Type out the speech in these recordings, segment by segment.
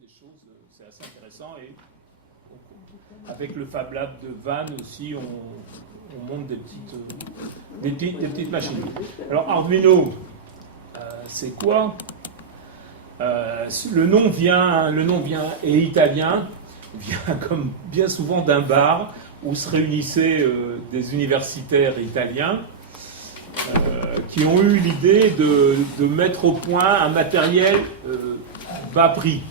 des choses, c'est assez intéressant. Et avec le Fab Lab de Vannes aussi, on monte des petites machines. Alors Arduino, c'est quoi? Le nom est italien, vient comme bien souvent d'un bar où se réunissaient des universitaires italiens qui ont eu l'idée de mettre au point un matériel bas prix.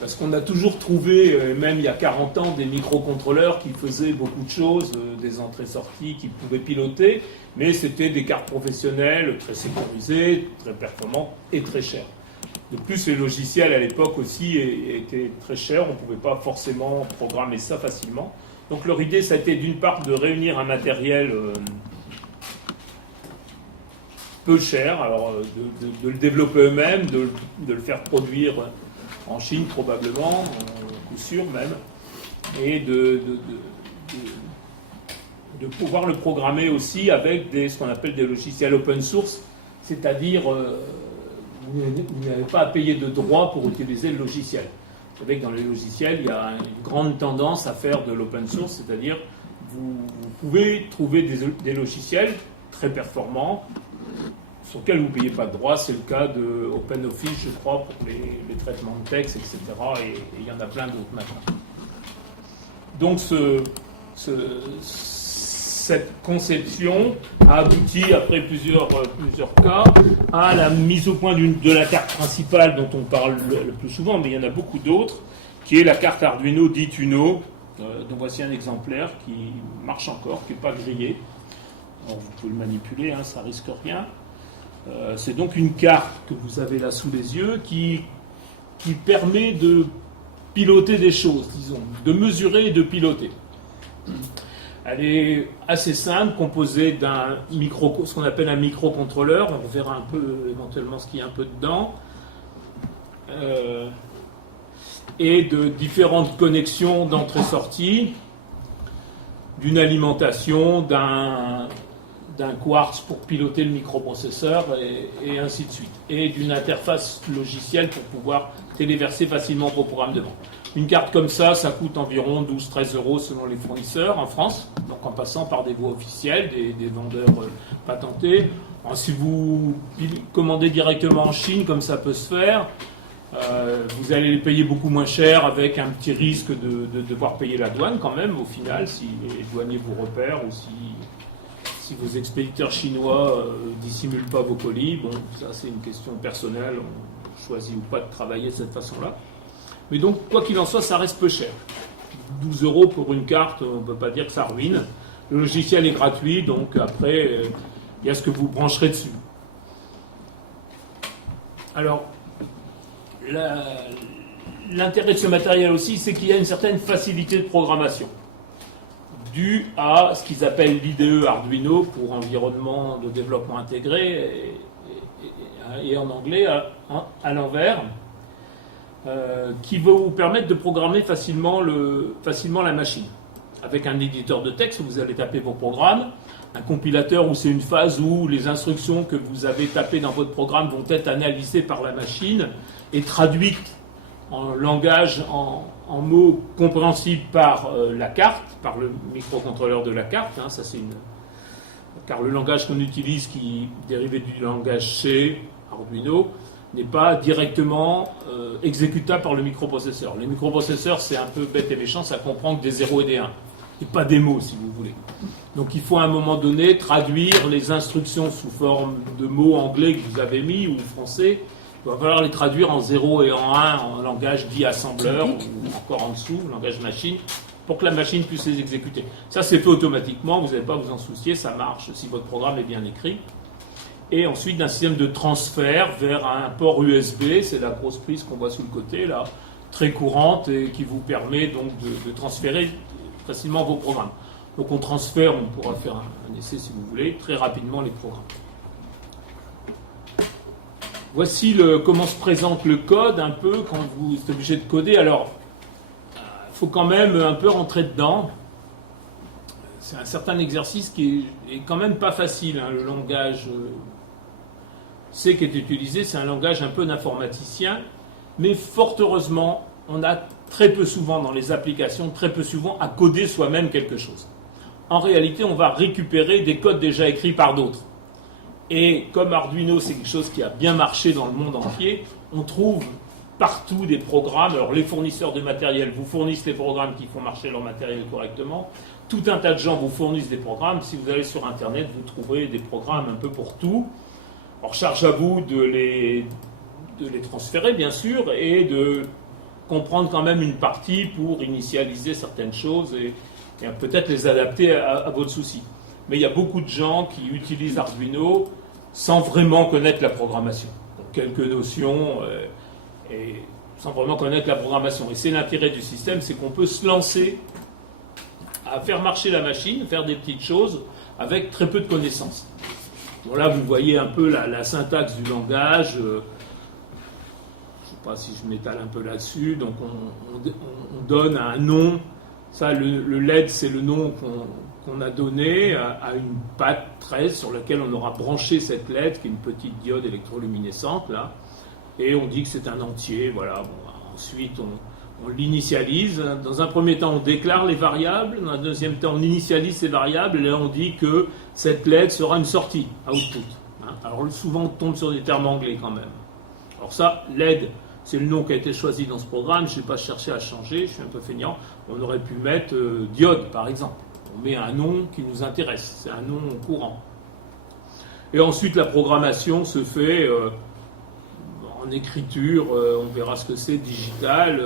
Parce qu'on a toujours trouvé, même il y a 40 ans, des microcontrôleurs qui faisaient beaucoup de choses, des entrées-sorties, qui pouvaient piloter, mais c'était des cartes professionnelles très sécurisées, très performantes et très chères. De plus, les logiciels à l'époque aussi étaient très chers, on ne pouvait pas forcément programmer ça facilement. Donc leur idée, ça a été d'une part de réunir un matériel peu cher, alors de le développer eux-mêmes, de le faire produire en Chine probablement, coup sûr même, et de pouvoir le programmer aussi avec ce qu'on appelle des logiciels open source, c'est-à-dire vous n'avez pas à payer de droits pour utiliser le logiciel. Vous savez que dans les logiciels, il y a une grande tendance à faire de l'open source, c'est-à-dire vous pouvez trouver des logiciels très performants sur lesquels vous ne payez pas de droits. C'est le cas de OpenOffice, je crois, pour les traitements de texte, etc. Et il y en a plein d'autres maintenant. Donc cette conception a abouti, après plusieurs cas, à la mise au point de la carte principale dont on parle le plus souvent, mais il y en a beaucoup d'autres, qui est la carte Arduino dite Uno, dont voici un exemplaire qui marche encore, qui n'est pas grillé. Alors vous pouvez le manipuler, hein, ça risque rien. C'est donc une carte que vous avez là sous les yeux qui permet de piloter des choses, disons, de mesurer et de piloter. Elle est assez simple, composée d'un ce qu'on appelle un microcontrôleur. On verra un peu éventuellement ce qu'il y a un peu dedans. Et de différentes connexions d'entrée-sortie, d'une alimentation, d'un quartz pour piloter le microprocesseur et ainsi de suite. Et d'une interface logicielle pour pouvoir téléverser facilement vos programmes de vente. Une carte comme ça coûte environ 12-13 euros selon les fournisseurs en France, donc en passant par des voies officielles, des vendeurs patentés. Alors, si vous commandez directement en Chine, comme ça peut se faire, vous allez les payer beaucoup moins cher avec un petit risque de devoir payer la douane quand même, au final, si les douaniers vous repèrent ou si vos expéditeurs chinois dissimulent pas vos colis. Bon, ça c'est une question personnelle, on choisit ou pas de travailler de cette façon-là. Mais donc, quoi qu'il en soit, ça reste peu cher. 12 euros pour une carte, on ne peut pas dire que ça ruine. Le logiciel est gratuit, donc après, il y a ce que vous brancherez dessus. Alors, l'intérêt de ce matériel aussi, c'est qu'il y a une certaine facilité de programmation, due à ce qu'ils appellent l'IDE Arduino pour environnement de développement intégré, et en anglais à l'envers, qui va vous permettre de programmer facilement la machine. Avec un éditeur de texte où vous allez taper vos programmes, un compilateur où c'est une phase où les instructions que vous avez tapées dans votre programme vont être analysées par la machine et traduites en langage, en mots compréhensibles par la carte, par le microcontrôleur de la carte. Hein, car le langage qu'on utilise, qui est dérivé du langage C, Arduino, n'est pas directement exécutable par le microprocesseur. Le microprocesseur, c'est un peu bête et méchant, ça comprend que des 0 et des 1, et pas des mots, si vous voulez. Donc il faut à un moment donné traduire les instructions sous forme de mots anglais que vous avez mis, ou français. Il va falloir les traduire en 0 et en 1, en langage dit assembleur, ou encore en dessous, langage machine, pour que la machine puisse les exécuter. Ça, c'est fait automatiquement, vous n'avez pas à vous en soucier, ça marche si votre programme est bien écrit. Et ensuite d'un système de transfert vers un port USB, c'est la grosse prise qu'on voit sous le côté, là, très courante, et qui vous permet donc de transférer facilement vos programmes. Donc on transfère, on pourra faire un essai si vous voulez, très rapidement les programmes. Voici comment se présente le code un peu quand vous êtes obligé de coder. Alors, il faut quand même un peu rentrer dedans. C'est un certain exercice qui est quand même pas facile. Hein. Le langage C qui est utilisé, c'est un langage un peu d'informaticien. mais fort heureusement, on a très peu souvent dans les applications, très peu souvent à coder soi-même quelque chose. En réalité, on va récupérer des codes déjà écrits par d'autres. Et comme Arduino, c'est quelque chose qui a bien marché dans le monde entier, on trouve partout des programmes. Alors les fournisseurs de matériel vous fournissent les programmes qui font marcher leur matériel correctement. Tout un tas de gens vous fournissent des programmes. Si vous allez sur Internet, vous trouverez des programmes un peu pour tout. Alors charge à vous de les transférer, bien sûr, et de comprendre quand même une partie pour initialiser certaines choses et peut-être les adapter à votre souci. Mais il y a beaucoup de gens qui utilisent Arduino sans vraiment connaître la programmation. Donc, quelques notions et sans vraiment connaître la programmation. Et c'est l'intérêt du système, c'est qu'on peut se lancer à faire marcher la machine, faire des petites choses avec très peu de connaissances. Bon, là, vous voyez un peu la syntaxe du langage. Je ne sais pas si je m'étale un peu là-dessus. Donc, on donne un nom. Ça, le LED, c'est le nom qu'on a donné à une patte 13 sur laquelle on aura branché cette LED, qui est une petite diode électroluminescente, là. Et on dit que c'est un entier. Voilà. Bon, ensuite, on l'initialise. Dans un premier temps, on déclare les variables. Dans un deuxième temps, on initialise ces variables. Et là, on dit que cette LED sera une sortie, output. Alors, souvent, on tombe sur des termes anglais quand même. Alors ça, LED, c'est le nom qui a été choisi dans ce programme. Je n'ai pas cherché à changer. Je suis un peu feignant. On aurait pu mettre diode, par exemple. On met un nom qui nous intéresse. C'est un nom courant. Et ensuite, la programmation se fait en écriture. On verra ce que c'est, digital.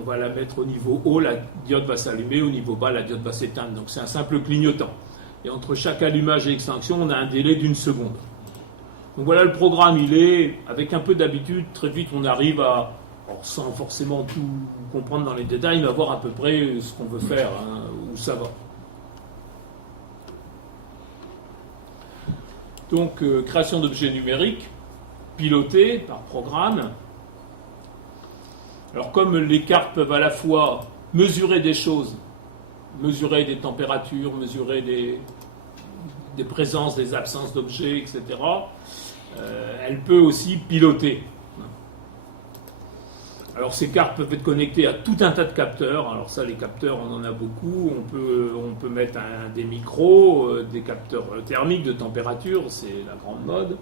On va la mettre au niveau haut. La diode va s'allumer. Au niveau bas, la diode va s'éteindre. Donc, c'est un simple clignotant. Et entre chaque allumage et extinction, on a un délai d'1 seconde. Donc voilà, le programme, il est, avec un peu d'habitude, très vite, on arrive à, sans forcément tout comprendre dans les détails, mais à voir à peu près ce qu'on veut faire, où ça va. Donc, création d'objets numériques, pilotés par programme. Alors, comme les cartes peuvent à la fois mesurer des choses, mesurer des températures, mesurer des présences, des absences d'objets, etc., elle peut aussi piloter. Alors ces cartes peuvent être connectées à tout un tas de capteurs. Alors ça, les capteurs, on en a beaucoup. On peut mettre des micros, des capteurs thermiques de température, c'est la grande mode.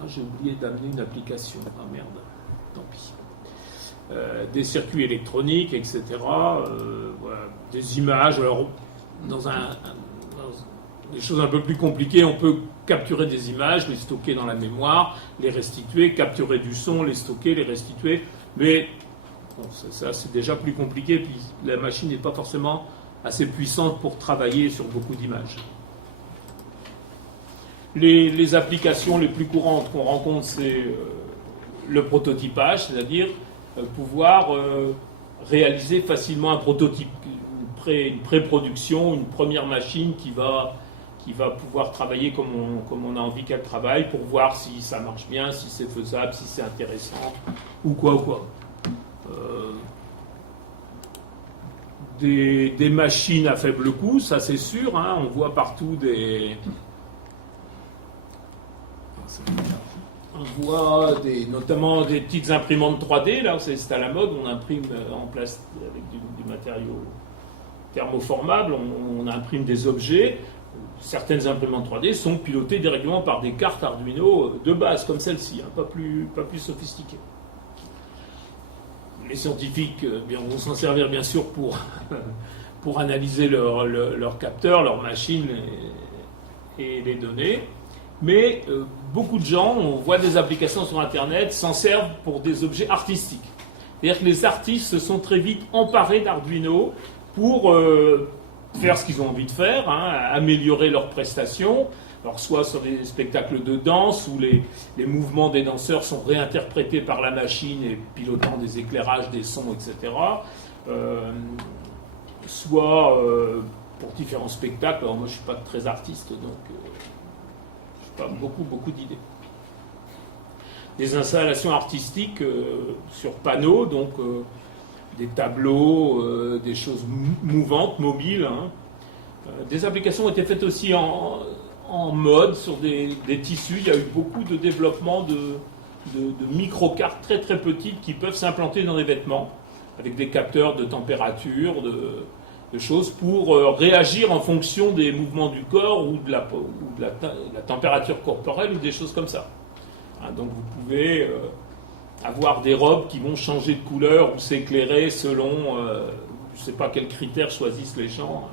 Ah, j'ai oublié d'amener une application. Ah merde, tant pis. Des circuits électroniques, etc. Voilà, des images. Alors dans des choses un peu plus compliquées, on peut capturer des images, les stocker dans la mémoire, les restituer, capturer du son, les stocker, les restituer. Mais bon, ça c'est déjà plus compliqué, puis la machine n'est pas forcément assez puissante pour travailler sur beaucoup d'images. Les applications les plus courantes qu'on rencontre, c'est le prototypage, c'est-à-dire pouvoir réaliser facilement un prototype, une pré-production, une première machine qui va pouvoir travailler comme on a envie qu'elle travaille pour voir si ça marche bien, si c'est faisable, si c'est intéressant, ou quoi. Des machines à faible coût, ça c'est sûr, hein, on voit partout notamment des petites imprimantes 3D, là c'est à la mode, on imprime en place avec du matériau thermoformable, on imprime des objets. Certaines imprimantes 3D sont pilotées directement par des cartes Arduino de base, comme celle-ci, hein, pas plus sophistiquées. Les scientifiques vont s'en servir bien sûr pour analyser leurs capteurs, leurs machines et les données. Mais beaucoup de gens, on voit des applications sur Internet, s'en servent pour des objets artistiques. C'est-à-dire que les artistes se sont très vite emparés d'Arduino pour faire ce qu'ils ont envie de faire, hein, améliorer leurs prestations, alors soit sur des spectacles de danse où les mouvements des danseurs sont réinterprétés par la machine et pilotant des éclairages, des sons, etc. Soit pour différents spectacles. Alors moi je ne suis pas très artiste, donc je n'ai pas beaucoup d'idées. Des installations artistiques sur panneaux, donc des tableaux, des choses mouvantes, mobiles. Hein. Des applications ont été faites aussi en mode, sur des tissus. Il y a eu beaucoup de développement de micro-cartes très très petites qui peuvent s'implanter dans des vêtements, avec des capteurs de température, de choses, pour réagir en fonction des mouvements du corps ou de la température corporelle ou des choses comme ça. Hein, donc vous pouvez avoir des robes qui vont changer de couleur ou s'éclairer selon, je ne sais pas quels critères choisissent les gens,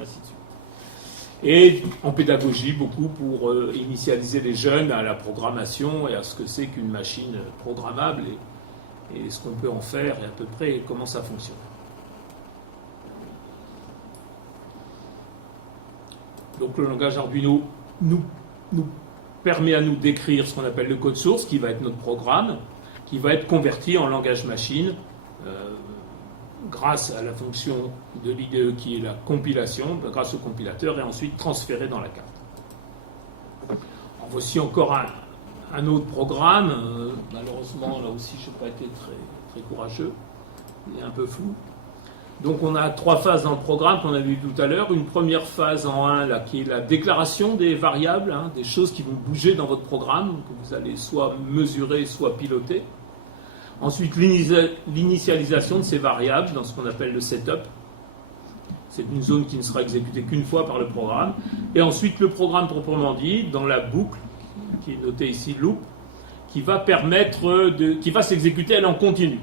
ainsi de suite. Et en pédagogie, beaucoup pour initialiser les jeunes à la programmation et à ce que c'est qu'une machine programmable et ce qu'on peut en faire et à peu près comment ça fonctionne. Donc le langage Arduino nous permet à nous d'écrire ce qu'on appelle le code source, qui va être notre programme, qui va être converti en langage machine grâce à la fonction de l'IDE qui est la compilation, grâce au compilateur, et ensuite transféré dans la carte. Alors, voici encore un autre programme. Malheureusement, là aussi, je n'ai pas été très, très courageux. Il est un peu flou. Donc on a 3 phases dans le programme qu'on a vu tout à l'heure. Une première phase en 1, là, qui est la déclaration des variables, hein, des choses qui vont bouger dans votre programme, que vous allez soit mesurer, soit piloter. Ensuite, l'initialisation de ces variables dans ce qu'on appelle le setup. C'est une zone qui ne sera exécutée qu'une fois par le programme. Et ensuite, le programme proprement dit, dans la boucle, qui est notée ici, loop, qui va s'exécuter elle en continu.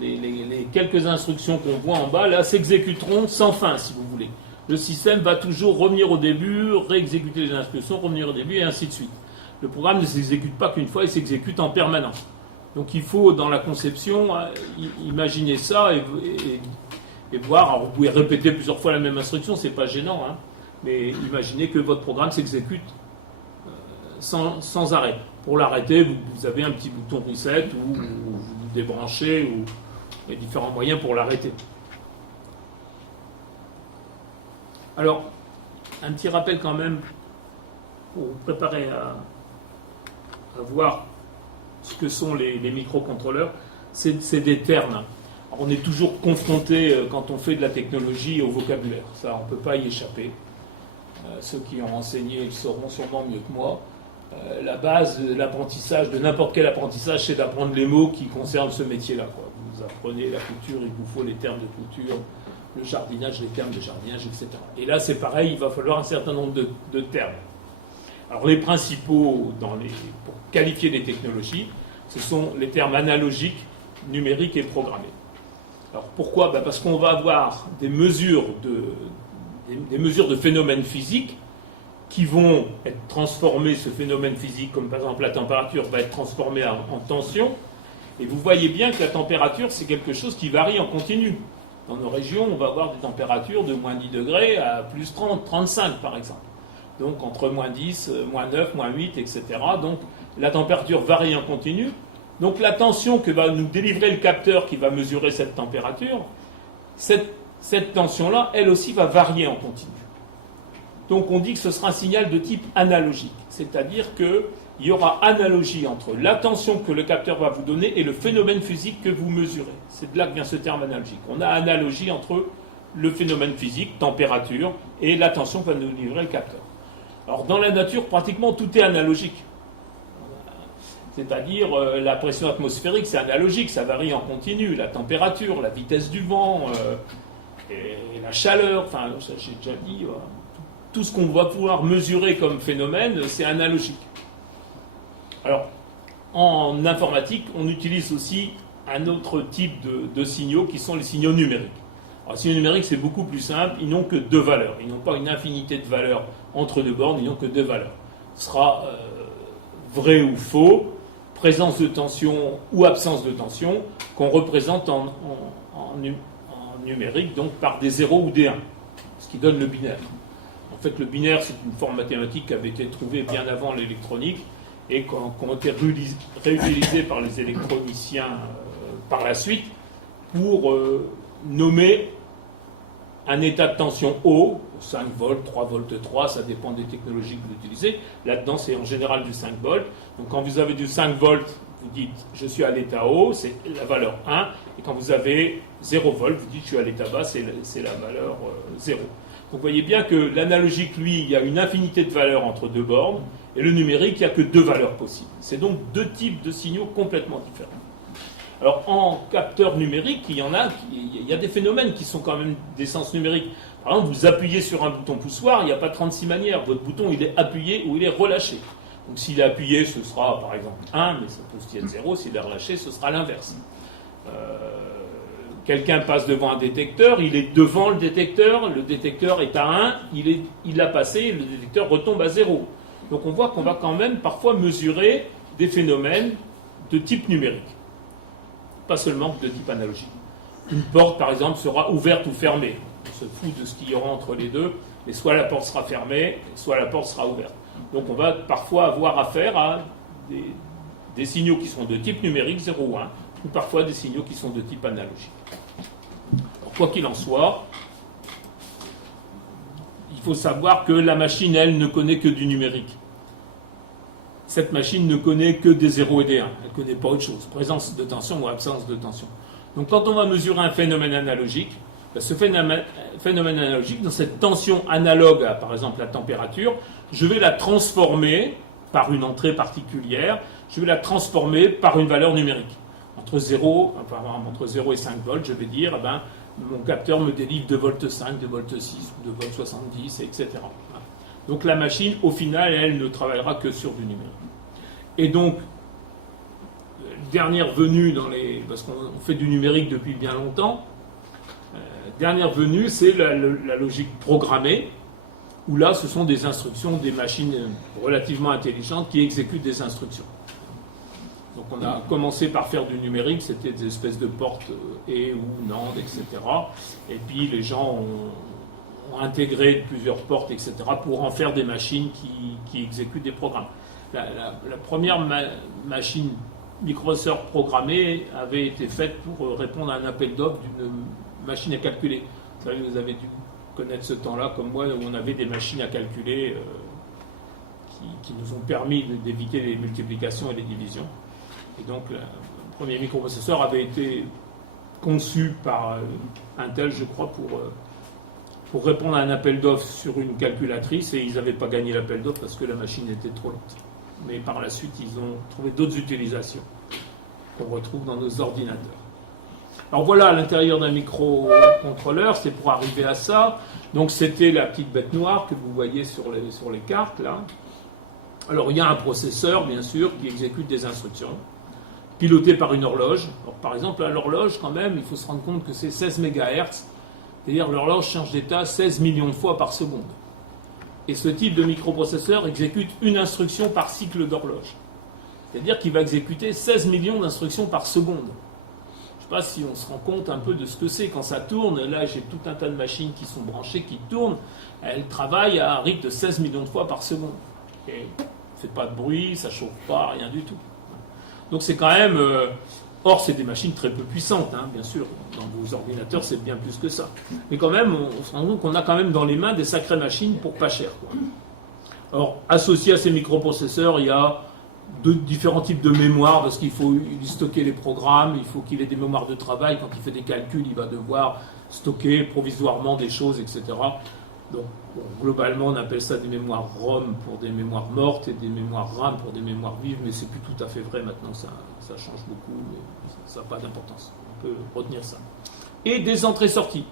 Les quelques instructions qu'on voit en bas, là, s'exécuteront sans fin, si vous voulez. Le système va toujours revenir au début, réexécuter les instructions, revenir au début, et ainsi de suite. Le programme ne s'exécute pas qu'une fois, il s'exécute en permanence. Donc il faut, dans la conception, imaginer ça et voir. Alors vous pouvez répéter plusieurs fois la même instruction, c'est pas gênant, hein, mais imaginez que votre programme s'exécute sans arrêt. Pour l'arrêter, vous avez un petit bouton reset ou vous débranchez, ou il y a différents moyens pour l'arrêter. Alors, un petit rappel quand même pour vous préparer à voir ce que sont les microcontrôleurs, c'est des termes. Alors, on est toujours confronté, quand on fait de la technologie, au vocabulaire. Ça, on ne peut pas y échapper. Ceux qui ont enseigné le sauront sûrement mieux que moi. La base de l'apprentissage, de n'importe quel apprentissage, c'est d'apprendre les mots qui concernent ce métier-là, quoi. Vous apprenez la couture, il vous faut les termes de couture, le jardinage, les termes de jardinage, etc. Et là, c'est pareil, il va falloir un certain nombre de termes. Alors les principaux pour qualifier les technologies, ce sont les termes analogiques, numériques et programmés. Alors pourquoi ? Parce qu'on va avoir des mesures de phénomènes physiques qui vont être transformés, ce phénomène physique, comme par exemple la température, va être transformée en tension. Et vous voyez bien que la température, c'est quelque chose qui varie en continu. Dans nos régions, on va avoir des températures de moins 10 degrés à plus 30, 35 par exemple. Donc entre moins 10, moins 9, moins 8, etc. Donc la température varie en continu. Donc la tension que va nous délivrer le capteur qui va mesurer cette température, cette tension-là, elle aussi va varier en continu. Donc on dit que ce sera un signal de type analogique. C'est-à-dire qu'il y aura analogie entre la tension que le capteur va vous donner et le phénomène physique que vous mesurez. C'est de là que vient ce terme analogique. On a analogie entre le phénomène physique, température, et la tension que va nous livrer le capteur. Alors dans la nature, pratiquement tout est analogique. C'est-à-dire la pression atmosphérique, c'est analogique, ça varie en continu. La température, la vitesse du vent, et la chaleur, enfin, ça j'ai déjà dit, tout ce qu'on va pouvoir mesurer comme phénomène, c'est analogique. Alors, en informatique, on utilise aussi un autre type de signaux qui sont les signaux numériques. Alors, les signaux numériques, c'est beaucoup plus simple, ils n'ont que 2 valeurs. Ils n'ont pas une infinité de valeurs entre 2 bornes, ils n'ont que 2 valeurs. Ce sera vrai ou faux, présence de tension ou absence de tension, qu'on représente en numérique, donc par des 0 ou des 1, ce qui donne le binaire. En fait, le binaire, c'est une forme mathématique qui avait été trouvée bien avant l'électronique et qui a été réutilisée par les électroniciens par la suite pour nommer un état de tension haut, 5 volts, 3 volts 3, ça dépend des technologies que vous utilisez. Là-dedans, c'est en général du 5 volts. Donc quand vous avez du 5 volts, vous dites « je suis à l'état haut », c'est la valeur 1. Et quand vous avez 0 volts, vous dites « je suis à l'état bas », c'est la valeur 0. Donc vous voyez bien que l'analogique, lui, il y a une infinité de valeurs entre 2 bornes, Et le numérique, il n'y a que 2 valeurs possibles. C'est donc 2 types de signaux complètement différents. Alors en capteur numérique, il y a des phénomènes qui sont quand même d'essence numérique. Par exemple, vous appuyez sur un bouton poussoir, il n'y a pas 36 manières. Votre bouton, il est appuyé ou il est relâché. Donc s'il est appuyé, ce sera par exemple 1, mais ça peut aussi être 0. S'il est relâché, ce sera l'inverse. Quelqu'un passe devant un détecteur, il est devant le détecteur est à 1, il a passé, le détecteur retombe à 0. Donc on voit qu'on va quand même parfois mesurer des phénomènes de type numérique, pas seulement de type analogique. Une porte, par exemple, sera ouverte ou fermée. On se fout de ce qu'il y aura entre les deux, et soit la porte sera fermée, soit la porte sera ouverte. Donc on va parfois avoir affaire à des signaux qui sont de type numérique 0 ou 1, ou parfois des signaux qui sont de type analogique. Alors, quoi qu'il en soit, il faut savoir que la machine, elle, ne connaît que du numérique. Cette machine ne connaît que des 0 et des 1. Elle ne connaît pas autre chose, présence de tension ou absence de tension. Donc quand on va mesurer un phénomène analogique, ce phénomène analogique, dans cette tension analogue à, par exemple, la température, je vais la transformer par une entrée particulière, je vais la transformer par une valeur numérique. Entre 0 et 5 volts, je vais dire, mon capteur me délivre 2 volts 5, 2 volts 6, 2 volts 70, etc. Donc la machine, au final, elle ne travaillera que sur du numérique. Et donc, dernière venue parce qu'on fait du numérique depuis bien longtemps, dernière venue, c'est la logique programmée, où là, ce sont des instructions, des machines relativement intelligentes qui exécutent des instructions. Donc on a commencé par faire du numérique, c'était des espèces de portes et ou NAND, etc. Et puis les gens ont intégré plusieurs portes, etc. pour en faire des machines qui exécutent des programmes. La première machine microprocesseur programmée avait été faite pour répondre à un appel d'offres d'une machine à calculer. Vous savez, vous avez dû connaître ce temps-là, comme moi, où on avait des machines à calculer qui nous ont permis d'éviter les multiplications et les divisions. Et donc, le premier microprocesseur avait été conçu par Intel, je crois, pour répondre à un appel d'offres sur une calculatrice, et ils n'avaient pas gagné l'appel d'offres parce que la machine était trop lente. Mais par la suite, ils ont trouvé d'autres utilisations qu'on retrouve dans nos ordinateurs. Alors voilà, à l'intérieur d'un microcontrôleur, c'est pour arriver à ça. Donc c'était la petite bête noire que vous voyez sur les cartes, là. Alors il y a un processeur, bien sûr, qui exécute des instructions, piloté par une horloge. Alors, par exemple, à l'horloge, quand même, il faut se rendre compte que c'est 16 MHz, c'est-à-dire l'horloge change d'état 16 millions de fois par seconde. Et ce type de microprocesseur exécute une instruction par cycle d'horloge. C'est-à-dire qu'il va exécuter 16 millions d'instructions par seconde. Je ne sais pas si on se rend compte un peu de ce que c'est quand ça tourne. Là, j'ai tout un tas de machines qui sont branchées, qui tournent. Elles travaillent à un rythme de 16 millions de fois par seconde. Et ça ne fait pas de bruit, ça ne chauffe pas, rien du tout. Donc c'est quand même... Or, c'est des machines très peu puissantes, hein, bien sûr. Dans vos ordinateurs, c'est bien plus que ça. Mais quand même, on se rend compte qu'on a quand même dans les mains des sacrées machines pour pas cher, quoi. Alors, associé à ces microprocesseurs, il y a différents types de mémoire, parce qu'il faut y stocker les programmes, il faut qu'il ait des mémoires de travail. Quand il fait des calculs, il va devoir stocker provisoirement des choses, etc. Donc, bon, globalement, on appelle ça des mémoires ROM pour des mémoires mortes et des mémoires RAM pour des mémoires vives, mais c'est plus tout à fait vrai maintenant, ça change beaucoup, mais ça n'a pas d'importance. On peut retenir ça. Et des entrées-sorties.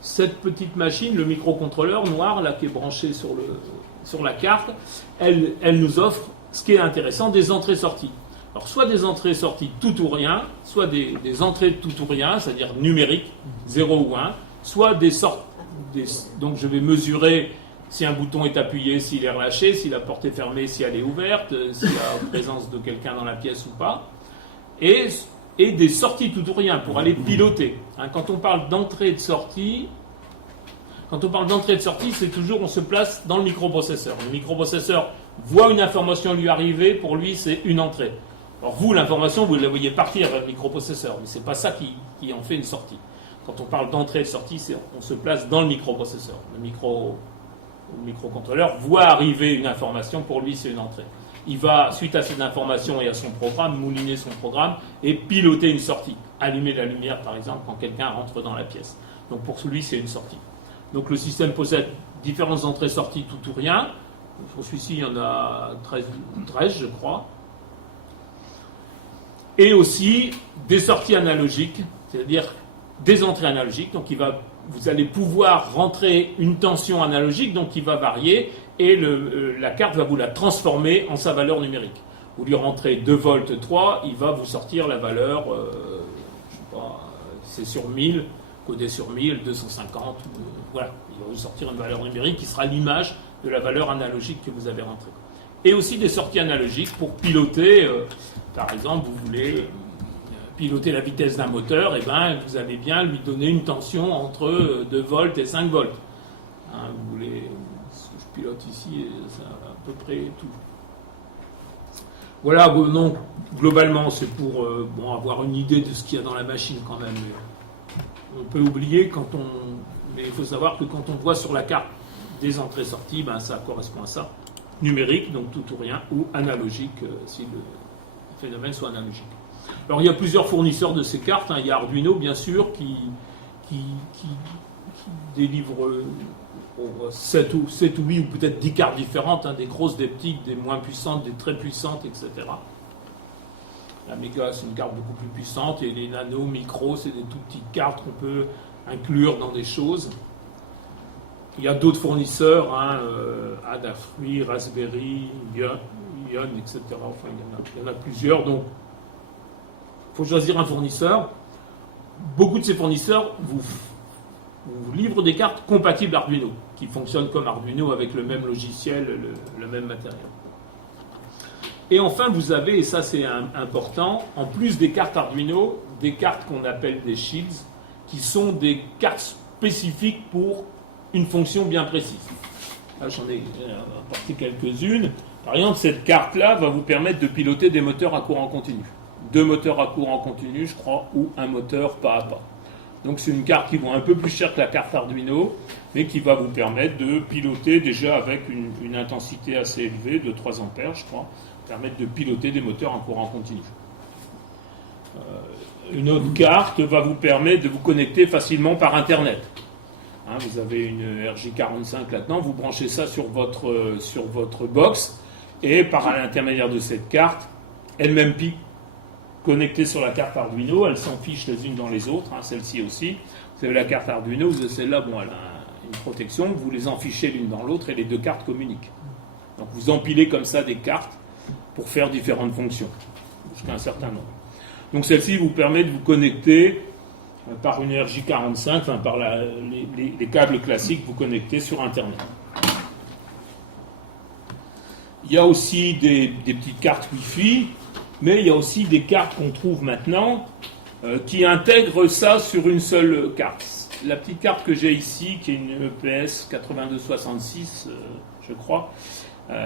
Cette petite machine, le microcontrôleur noir, là, qui est branché sur la carte, elle nous offre, ce qui est intéressant, des entrées-sorties. Alors, soit des entrées-sorties tout ou rien, soit des entrées tout ou rien, c'est-à-dire numériques, 0 ou 1, soit des sorties. Donc je vais mesurer si un bouton est appuyé, s'il est relâché, si la porte est fermée, si elle est ouverte, s'il y a présence de quelqu'un dans la pièce ou pas. Et des sorties tout ou rien pour aller piloter. Quand on parle d'entrée et de sortie, c'est toujours on se place dans le microprocesseur. Le microprocesseur voit une information lui arriver, pour lui c'est une entrée. Alors vous, l'information, vous la voyez partir vers le microprocesseur, mais c'est pas ça qui en fait une sortie. Quand on parle d'entrée et de sortie, on se place dans le microprocesseur. Le microcontrôleur voit arriver une information, pour lui c'est une entrée. Il va, suite à cette information et à son programme, mouliner son programme et piloter une sortie. Allumer la lumière, par exemple, quand quelqu'un rentre dans la pièce. Donc pour lui, c'est une sortie. Donc le système possède différentes entrées-sorties tout ou rien. Sur celui-ci, il y en a 13 je crois. Et aussi des sorties analogiques, c'est-à-dire des entrées analogiques. Donc vous allez pouvoir rentrer une tension analogique, donc qui va varier, et la carte va vous la transformer en sa valeur numérique. Vous lui rentrez 2 volts 3, il va vous sortir la valeur, je sais pas, c'est sur 1000, codé sur 1000, 250, voilà. Il va vous sortir une valeur numérique qui sera l'image de la valeur analogique que vous avez rentrée. Et aussi des sorties analogiques pour piloter, par exemple, vous voulez piloter la vitesse d'un moteur, et ben vous allez bien lui donner une tension entre 2 volts et 5 volts. Hein, vous voulez, ce que je pilote ici, c'est à peu près tout. Voilà, non, globalement, c'est pour avoir une idée de ce qu'il y a dans la machine quand même. On peut oublier mais il faut savoir que quand on voit sur la carte des entrées-sorties, ben, ça correspond à ça. Numérique, donc tout ou rien, ou analogique, si le phénomène soit analogique. Alors il y a plusieurs fournisseurs de ces cartes. Hein. Il y a Arduino, bien sûr, qui délivre 7 ou 8 ou peut-être 10 cartes différentes, hein, des grosses, des petites, des moins puissantes, des très puissantes, etc. La Mega, c'est une carte beaucoup plus puissante, et les Nano, Micro, c'est des tout petites cartes qu'on peut inclure dans des choses. Il y a d'autres fournisseurs, hein, Adafruit, Raspberry, Ion, etc. Enfin, il y en a plusieurs, donc il faut choisir un fournisseur. Beaucoup de ces fournisseurs vous livrent des cartes compatibles Arduino, qui fonctionnent comme Arduino avec le même logiciel, le même matériel. Et enfin, vous avez, et ça c'est important, en plus des cartes Arduino, des cartes qu'on appelle des shields, qui sont des cartes spécifiques pour une fonction bien précise. Là, j'en ai apporté quelques-unes. Par exemple, cette carte-là va vous permettre de piloter des moteurs à courant continu. 2 moteurs à courant continu, je crois, ou un moteur pas à pas. Donc c'est une carte qui vaut un peu plus cher que la carte Arduino, mais qui va vous permettre de piloter déjà avec une intensité assez élevée, de 3 ampères, je crois, permettre de piloter des moteurs en courant continu. Une autre carte va vous permettre de vous connecter facilement par Internet. Hein, vous avez une RJ45 là-dedans, vous branchez ça sur votre box, et par l'intermédiaire de cette carte, elle-même connectée sur la carte Arduino, elles s'en fichent les unes dans les autres, hein, celle-ci aussi. Vous avez la carte Arduino, celle-là, bon, elle a une protection, vous les enfichez l'une dans l'autre et les 2 cartes communiquent. Donc vous empilez comme ça des cartes pour faire différentes fonctions, jusqu'à un certain nombre. Donc celle-ci vous permet de vous connecter par une RJ45, enfin par les câbles classiques, vous connectez sur Internet. Il y a aussi des petites cartes Wi-Fi, mais il y a aussi des cartes qu'on trouve maintenant qui intègrent ça sur une seule carte. La petite carte que j'ai ici, qui est une EPS 8266, je crois,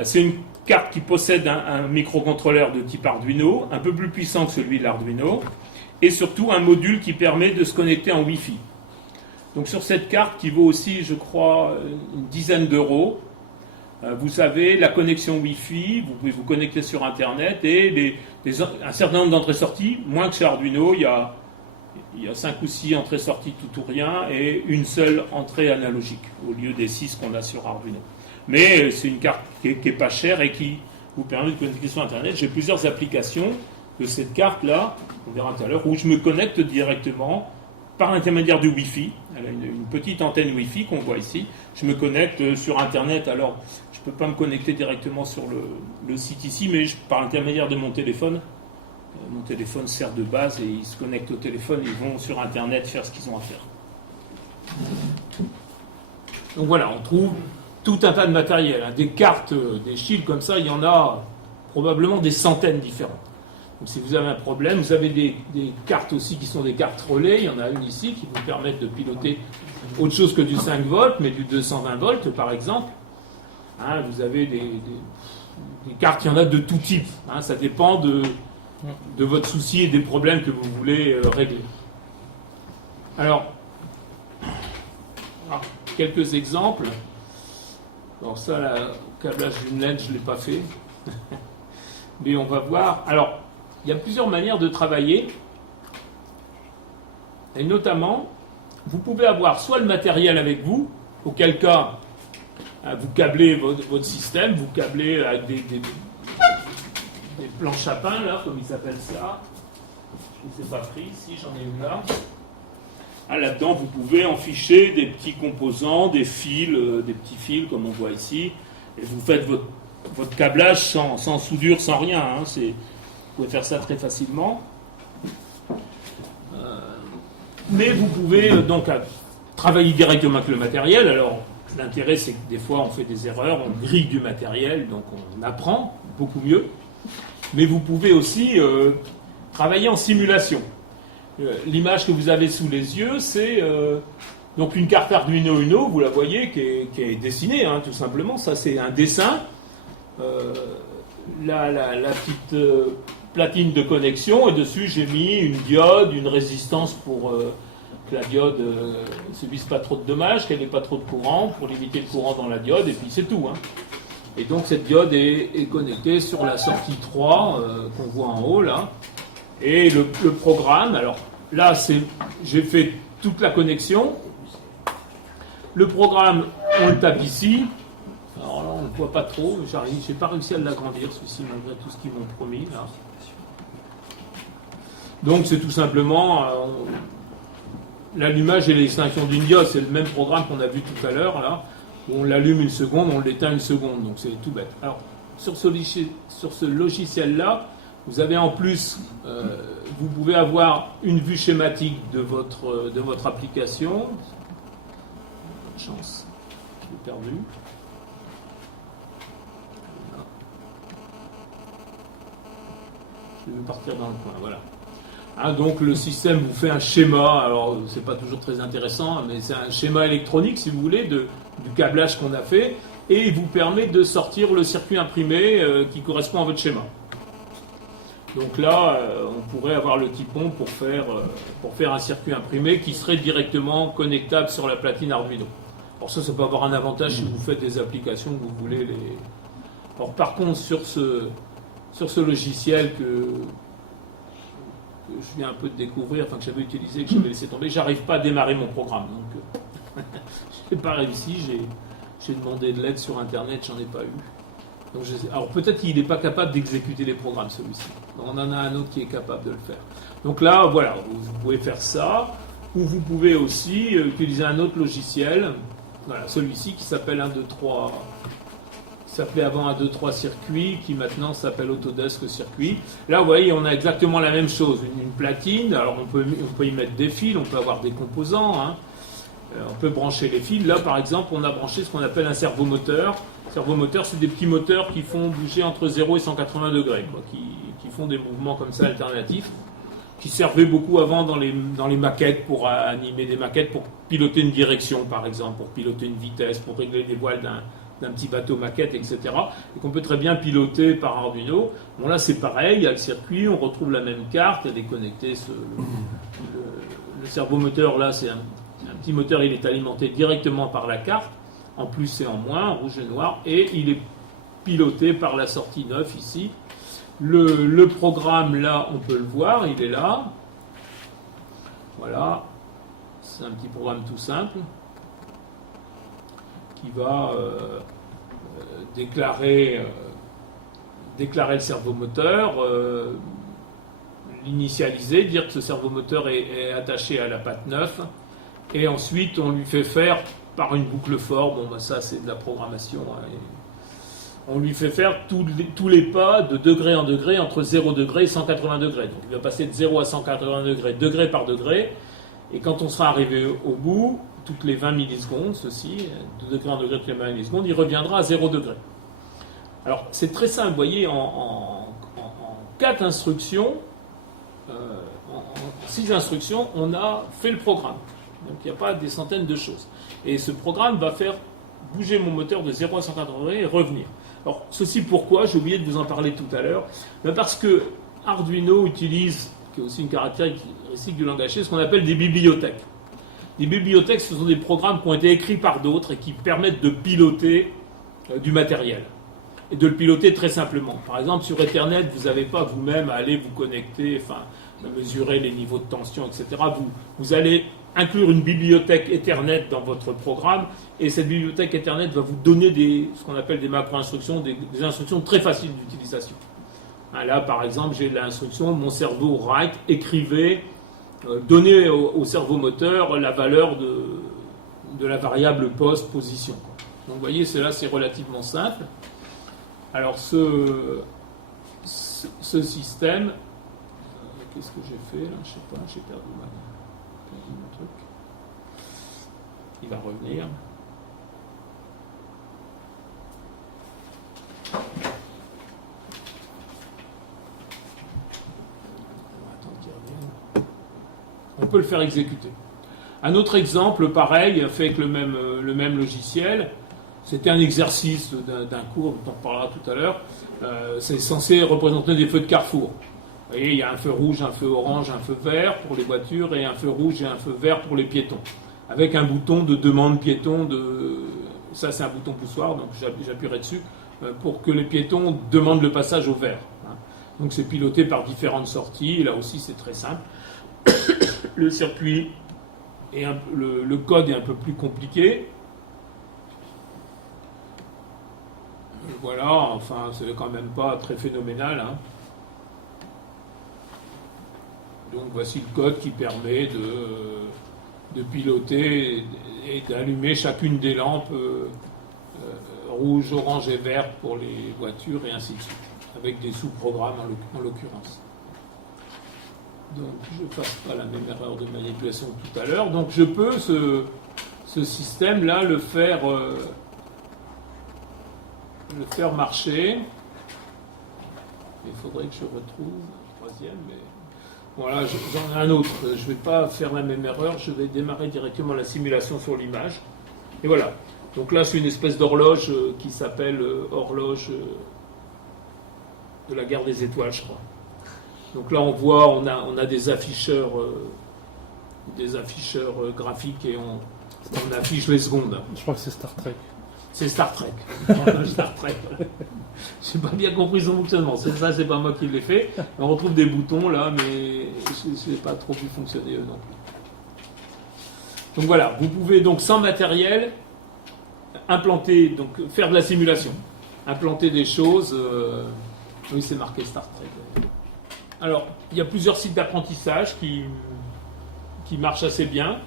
c'est une carte qui possède un microcontrôleur de type Arduino, un peu plus puissant que celui de l'Arduino, et surtout un module qui permet de se connecter en Wi-Fi. Donc sur cette carte, qui vaut aussi, je crois, une dizaine d'euros, vous avez la connexion Wi-Fi, vous pouvez vous connecter sur Internet, et un certain nombre d'entrées-sorties, moins que chez Arduino, il y a 5 ou 6 entrées-sorties tout ou rien, et une seule entrée analogique, au lieu des 6 qu'on a sur Arduino. Mais c'est une carte qui est pas chère et qui vous permet de connecter sur Internet. J'ai plusieurs applications de cette carte-là, on verra tout à l'heure, où je me connecte directement par l'intermédiaire du Wi-Fi. Elle a une petite antenne Wi-Fi qu'on voit ici. Je me connecte sur Internet. Alors, je ne peux pas me connecter directement sur le site ici, mais par l'intermédiaire de mon téléphone. Mon téléphone sert de base et ils se connectent au téléphone, ils vont sur Internet faire ce qu'ils ont à faire. Donc voilà, on trouve tout un tas de matériel. Hein. Des cartes, des shields comme ça, il y en a probablement des centaines différentes. Donc si vous avez un problème, vous avez des cartes aussi qui sont des cartes relais. Il y en a une ici qui vous permettent de piloter autre chose que du 5 volts, mais du 220 volts par exemple. Hein, vous avez des cartes, il y en a de tout type. Hein, ça dépend de votre souci et des problèmes que vous voulez régler. Alors, quelques exemples. Alors ça, le câblage d'une LED, je ne l'ai pas fait. Mais on va voir. Alors, il y a plusieurs manières de travailler. Et notamment, vous pouvez avoir soit le matériel avec vous, auquel cas, Vous câblez votre système, vous câblez avec des planches à pain, là, comme ils s'appellent ça. Je ne les ai pas pris, si j'en ai une là. Là-dedans, vous pouvez enficher des petits composants, des fils, des petits fils, comme on voit ici. Et vous faites votre câblage sans soudure, sans rien. Hein. Vous pouvez faire ça très facilement. Mais vous pouvez donc travailler directement avec le matériel. Alors, l'intérêt, c'est que des fois, on fait des erreurs, on grille du matériel, donc on apprend beaucoup mieux. Mais vous pouvez aussi travailler en simulation. L'image que vous avez sous les yeux, c'est donc une carte Arduino Uno, vous la voyez, qui est dessinée, hein, tout simplement. Ça, c'est un dessin. La petite platine de connexion, et dessus, j'ai mis une diode, une résistance pour que la diode ne subisse pas trop de dommages, qu'elle n'ait pas trop de courant, pour limiter le courant dans la diode, et puis c'est tout. Hein. Et donc, cette diode est connectée sur la sortie 3 qu'on voit en haut, là. Et le programme, alors là, j'ai fait toute la connexion. Le programme, on le tape ici. Alors là, on ne le voit pas trop. J'ai pas réussi à l'agrandir, celui-ci, malgré tout ce qu'ils m'ont promis. Là. Donc, c'est tout simplement l'allumage et l'extinction d'une diode. C'est le même programme qu'on a vu tout à l'heure, là. Où on l'allume une seconde, on l'éteint une seconde. Donc, c'est tout bête. Alors, sur ce logiciel-là, vous avez en plus, vous pouvez avoir une vue schématique de votre application. Bonne chance, je l'ai perdu. Voilà. Je vais partir dans le coin, voilà. Hein, donc le système vous fait un schéma, alors c'est pas toujours très intéressant, mais c'est un schéma électronique, si vous voulez, du câblage qu'on a fait, et il vous permet de sortir le circuit imprimé qui correspond à votre schéma. Donc là, on pourrait avoir le typon pour faire un circuit imprimé qui serait directement connectable sur la platine Arduino. Alors ça peut avoir un avantage si vous faites des applications que vous voulez les... Alors par contre, sur ce logiciel que je viens un peu de découvrir, enfin que j'avais utilisé, que j'avais laissé tomber, j'arrive pas à démarrer mon programme. Donc je n'ai pas réussi, j'ai demandé de l'aide sur Internet, j'en ai pas eu. Donc, alors peut-être qu'il n'est pas capable d'exécuter les programmes, celui-ci. On en a un autre qui est capable de le faire. Donc là, voilà, vous pouvez faire ça, ou vous pouvez aussi utiliser un autre logiciel, voilà, celui-ci qui s'appelle 1-2-3, qui s'appelait avant 1-2-3 circuit, qui maintenant s'appelle Autodesk circuit. Là, vous voyez, on a exactement la même chose, une platine, alors on peut y mettre des fils, on peut avoir des composants, hein. On peut brancher les fils. Là, par exemple, on a branché ce qu'on appelle un servomoteur. Servomoteur, c'est des petits moteurs qui font bouger entre 0 et 180 degrés, quoi, qui font des mouvements comme ça alternatifs, qui servaient beaucoup avant dans les maquettes, pour animer des maquettes, pour piloter une direction, par exemple, pour piloter une vitesse, pour régler les voiles d'un petit bateau maquette, etc. Et qu'on peut très bien piloter par Arduino. Bon, là, c'est pareil, il y a le circuit, on retrouve la même carte, elle est connectée. Le servomoteur, là, c'est un petit moteur, il est alimenté directement par la carte, en plus et en moins, en rouge et noir, et il est piloté par la sortie 9 ici. Le programme, là, on peut le voir, il est là. Voilà, c'est un petit programme tout simple qui va déclarer le servomoteur, l'initialiser, dire que ce servomoteur est attaché à la patte 9, et ensuite on lui fait faire par une boucle for, bon ben ça c'est de la programmation, hein, on lui fait faire tous les pas de degré en degré entre 0 degré et 180 degrés. Donc il va passer de 0 à 180 degrés, degré par degré, et quand on sera arrivé au bout, toutes les 20 millisecondes, ceci, de degré en degré toutes les 20 millisecondes, il reviendra à 0 degré. Alors c'est très simple, vous voyez, en 4 instructions, en 6 instructions, on a fait le programme. Donc il n'y a pas des centaines de choses. Et ce programme va faire bouger mon moteur de 0 à 180 degrés et revenir. Alors ceci pourquoi, j'ai oublié de vous en parler tout à l'heure, parce que Arduino utilise, qui est aussi une caractéristique du langage C, ce qu'on appelle des bibliothèques. Les bibliothèques, ce sont des programmes qui ont été écrits par d'autres et qui permettent de piloter du matériel. Et de le piloter très simplement. Par exemple, sur Ethernet, vous n'avez pas vous-même à aller vous connecter, enfin, mesurer les niveaux de tension, etc. Vous allez inclure une bibliothèque Ethernet dans votre programme, et cette bibliothèque Ethernet va vous donner ce qu'on appelle des macro-instructions, des instructions très faciles d'utilisation. Là, par exemple, j'ai l'instruction, mon cerveau write, écrivez, donnez au cerveau moteur la valeur de la variable post, position. Donc vous voyez, c'est relativement simple. Alors ce système, qu'est-ce que j'ai fait là? Je sais pas, j'ai perdu mon truc. Il va revenir. On peut le faire exécuter. Un autre exemple, pareil, fait avec le même logiciel, c'était un exercice d'un cours dont on parlera tout à l'heure. C'est censé représenter des feux de carrefour. Vous voyez, il y a un feu rouge, un feu orange, un feu vert pour les voitures et un feu rouge et un feu vert pour les piétons. Avec un bouton de demande piéton, ça c'est un bouton poussoir, donc j'appuierai dessus pour que les piétons demandent le passage au vert. Donc c'est piloté par différentes sorties, là aussi c'est très simple. Le circuit, le code est un peu plus compliqué. Voilà, enfin c'est quand même pas très phénoménal. Donc voici le code qui permet de piloter et d'allumer chacune des lampes rouge, orange et vert pour les voitures et ainsi de suite, avec des sous-programmes en l'occurrence. Donc je ne fasse pas la même erreur de manipulation que tout à l'heure. Donc je peux ce système-là le faire marcher. Il faudrait que je retrouve un troisième, mais voilà, j'en ai un autre. Je ne vais pas faire la même erreur, je vais démarrer directement la simulation sur l'image. Et voilà. Donc là, c'est une espèce d'horloge qui s'appelle horloge de la guerre des étoiles, je crois. Donc là, on voit, on a des afficheurs graphiques et on affiche les secondes. Je crois que c'est Star Trek. C'est Star Trek. Star Trek. Je n'ai pas bien compris son fonctionnement. C'est pas moi qui l'ai fait. On retrouve des boutons là, mais je n'ai pas trop vu fonctionner eux non plus. Donc voilà, vous pouvez donc sans matériel implanter, donc faire de la simulation, implanter des choses. Oui, c'est marqué Star Trek. Alors, il y a plusieurs sites d'apprentissage qui marchent assez bien.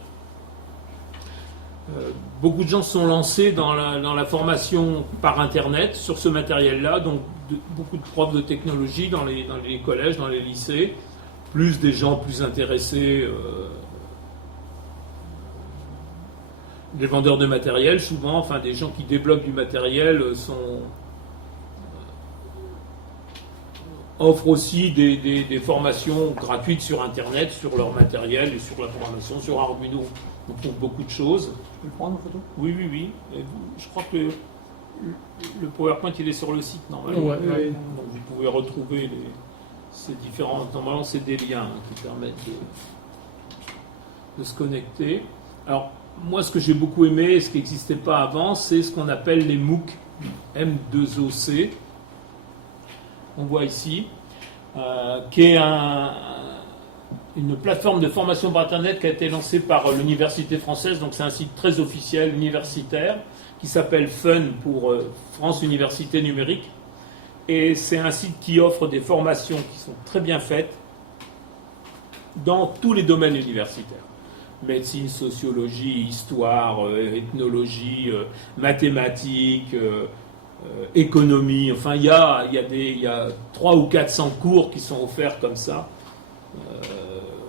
Beaucoup de gens se sont lancés dans la formation par Internet sur ce matériel-là, donc beaucoup de profs de technologie dans les collèges, dans les lycées, plus des gens plus intéressés, des vendeurs de matériel souvent, enfin des gens qui développent du matériel offrent aussi des formations gratuites sur Internet, sur leur matériel et sur la programmation, sur Arduino. On trouve beaucoup de choses. Tu peux le prendre en photo ? Oui. Et je crois que le PowerPoint, il est sur le site, normalement. Ouais. Donc vous pouvez retrouver ces différents... Normalement, c'est des liens qui permettent de se connecter. Alors, moi, ce que j'ai beaucoup aimé, ce qui n'existait pas avant, c'est ce qu'on appelle les MOOC, M2OC. On voit ici, qui est une plateforme de formation par Internet qui a été lancée par l'Université française, donc c'est un site très officiel, universitaire, qui s'appelle FUN pour France Université Numérique. Et c'est un site qui offre des formations qui sont très bien faites dans tous les domaines universitaires. Médecine, sociologie, histoire, ethnologie, mathématiques, économie, enfin il y a 300 ou 400 cours qui sont offerts comme ça,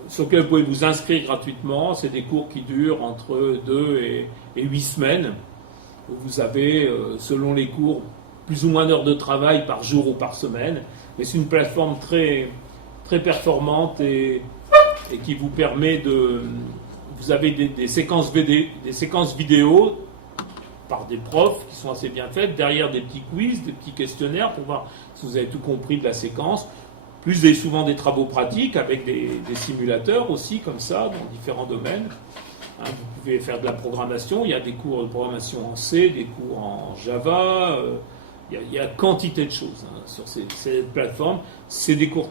sur lesquels vous pouvez vous inscrire gratuitement. C'est des cours qui durent entre 2 et 8 semaines. Vous avez, selon les cours, plus ou moins d'heures de travail par jour ou par semaine, mais c'est une plateforme très, très performante et qui vous permet de... Vous avez des séquences vidéo par des profs qui sont assez bien faites, derrière des petits quiz, des petits questionnaires pour voir si vous avez tout compris de la séquence, plus souvent des travaux pratiques avec des simulateurs aussi, comme ça, dans différents domaines. Vous pouvez faire de la programmation, il y a des cours de programmation en C, des cours en Java, il y a quantité de choses sur ces plateformes. C'est des cours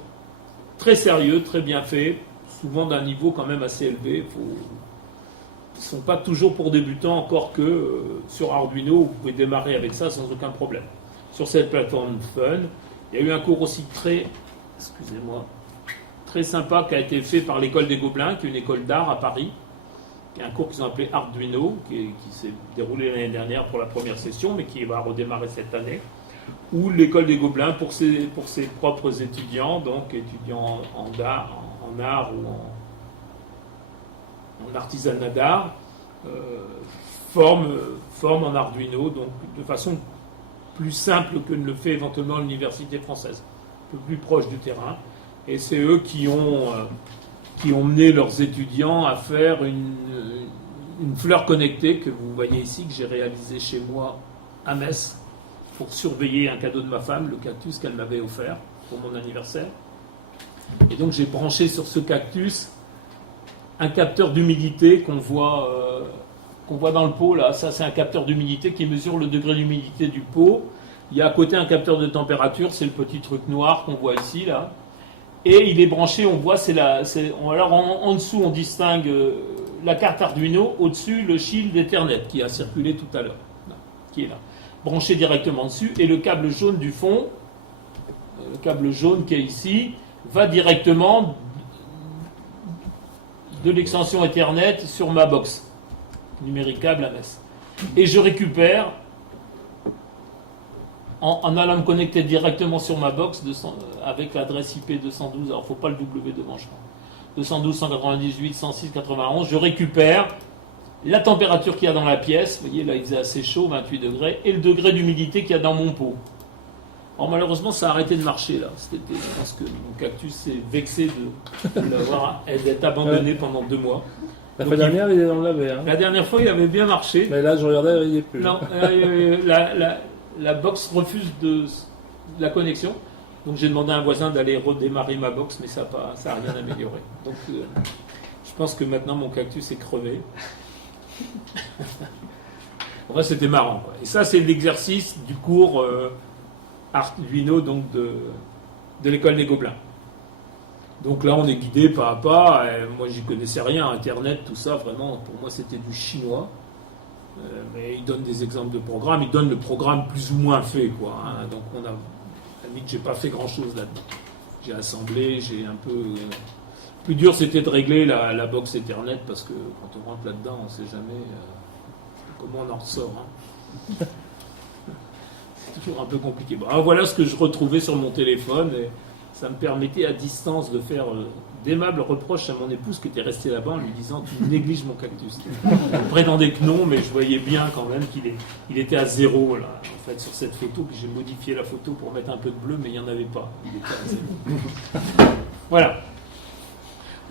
très sérieux, très bien fait, souvent d'un niveau quand même assez élevé. Ils ne sont pas toujours pour débutants, encore que sur Arduino, vous pouvez démarrer avec ça sans aucun problème. Sur cette plateforme Fun, il y a eu un cours aussi très sympa qui a été fait par l'école des Gobelins, qui est une école d'art à Paris, qui est un cours qu'ils ont appelé Arduino, qui s'est déroulé l'année dernière pour la première session, mais qui va redémarrer cette année, où l'école des Gobelins, pour ses propres étudiants, donc étudiants en art ou en artisanat d'art, forme en Arduino, donc de façon plus simple que ne le fait éventuellement l'université française, un peu plus proche du terrain. Et c'est eux qui ont mené leurs étudiants à faire une fleur connectée que vous voyez ici, que j'ai réalisée chez moi à Metz, pour surveiller un cadeau de ma femme, le cactus qu'elle m'avait offert pour mon anniversaire. Et donc j'ai branché sur ce cactus un capteur d'humidité qu'on voit dans le pot là. Ça c'est un capteur d'humidité qui mesure le degré d'humidité du pot. Il y a à côté un capteur de température, c'est le petit truc noir qu'on voit ici là. Et il est branché, on voit, alors en dessous on distingue la carte Arduino, au-dessus le shield Ethernet qui a circulé tout à l'heure, qui est là, branché directement dessus, et le câble jaune du fond, le câble jaune qui est ici, va directement de l'extension Ethernet sur ma box numéricable à Metz. Et je récupère, en allant me connecter directement sur ma box avec l'adresse IP 212, alors il ne faut pas le W devant, je crois, 212, 198, 106, 91, je récupère la température qu'il y a dans la pièce, vous voyez là il faisait assez chaud, 28 degrés, et le degré d'humidité qu'il y a dans mon pot. Alors malheureusement ça a arrêté de marcher là, je pense que mon cactus s'est vexé d'être abandonné pendant 2 mois. La fois dernière il est dans le lavé. Hein. La dernière fois il avait bien marché. Mais là je regardais, il n'y est plus. Non, la box refuse la connexion. Donc j'ai demandé à un voisin d'aller redémarrer ma box, mais ça n'a rien amélioré. Donc je pense que maintenant mon cactus est crevé. En vrai, c'était marrant, quoi. Et ça, c'est l'exercice du cours Arduino donc de l'école des Gobelins. Donc là, on est guidé pas à pas. Moi, j'y connaissais rien. Internet, tout ça, vraiment, pour moi, c'était du chinois. Mais il donne des exemples de programmes. Il donne le programme plus ou moins fait, quoi. Hein. Donc on a... À la limite, j'ai pas fait grand-chose là-dedans. J'ai assemblé, j'ai un peu... Plus dur, c'était de régler la box Ethernet, parce que quand on rentre là-dedans, on ne sait jamais comment on en ressort. Hein. C'est toujours un peu compliqué. Bon, alors voilà ce que je retrouvais sur mon téléphone. Et ça me permettait à distance de faire d'aimables reproches à mon épouse qui était restée là-bas en lui disant « Tu négliges mon cactus ». Je prétendais que non, mais je voyais bien quand même qu'il était à 0 là. En fait, sur cette photo, puis j'ai modifié la photo pour mettre un peu de bleu, mais il n'y en avait pas. Il était à 0. Voilà.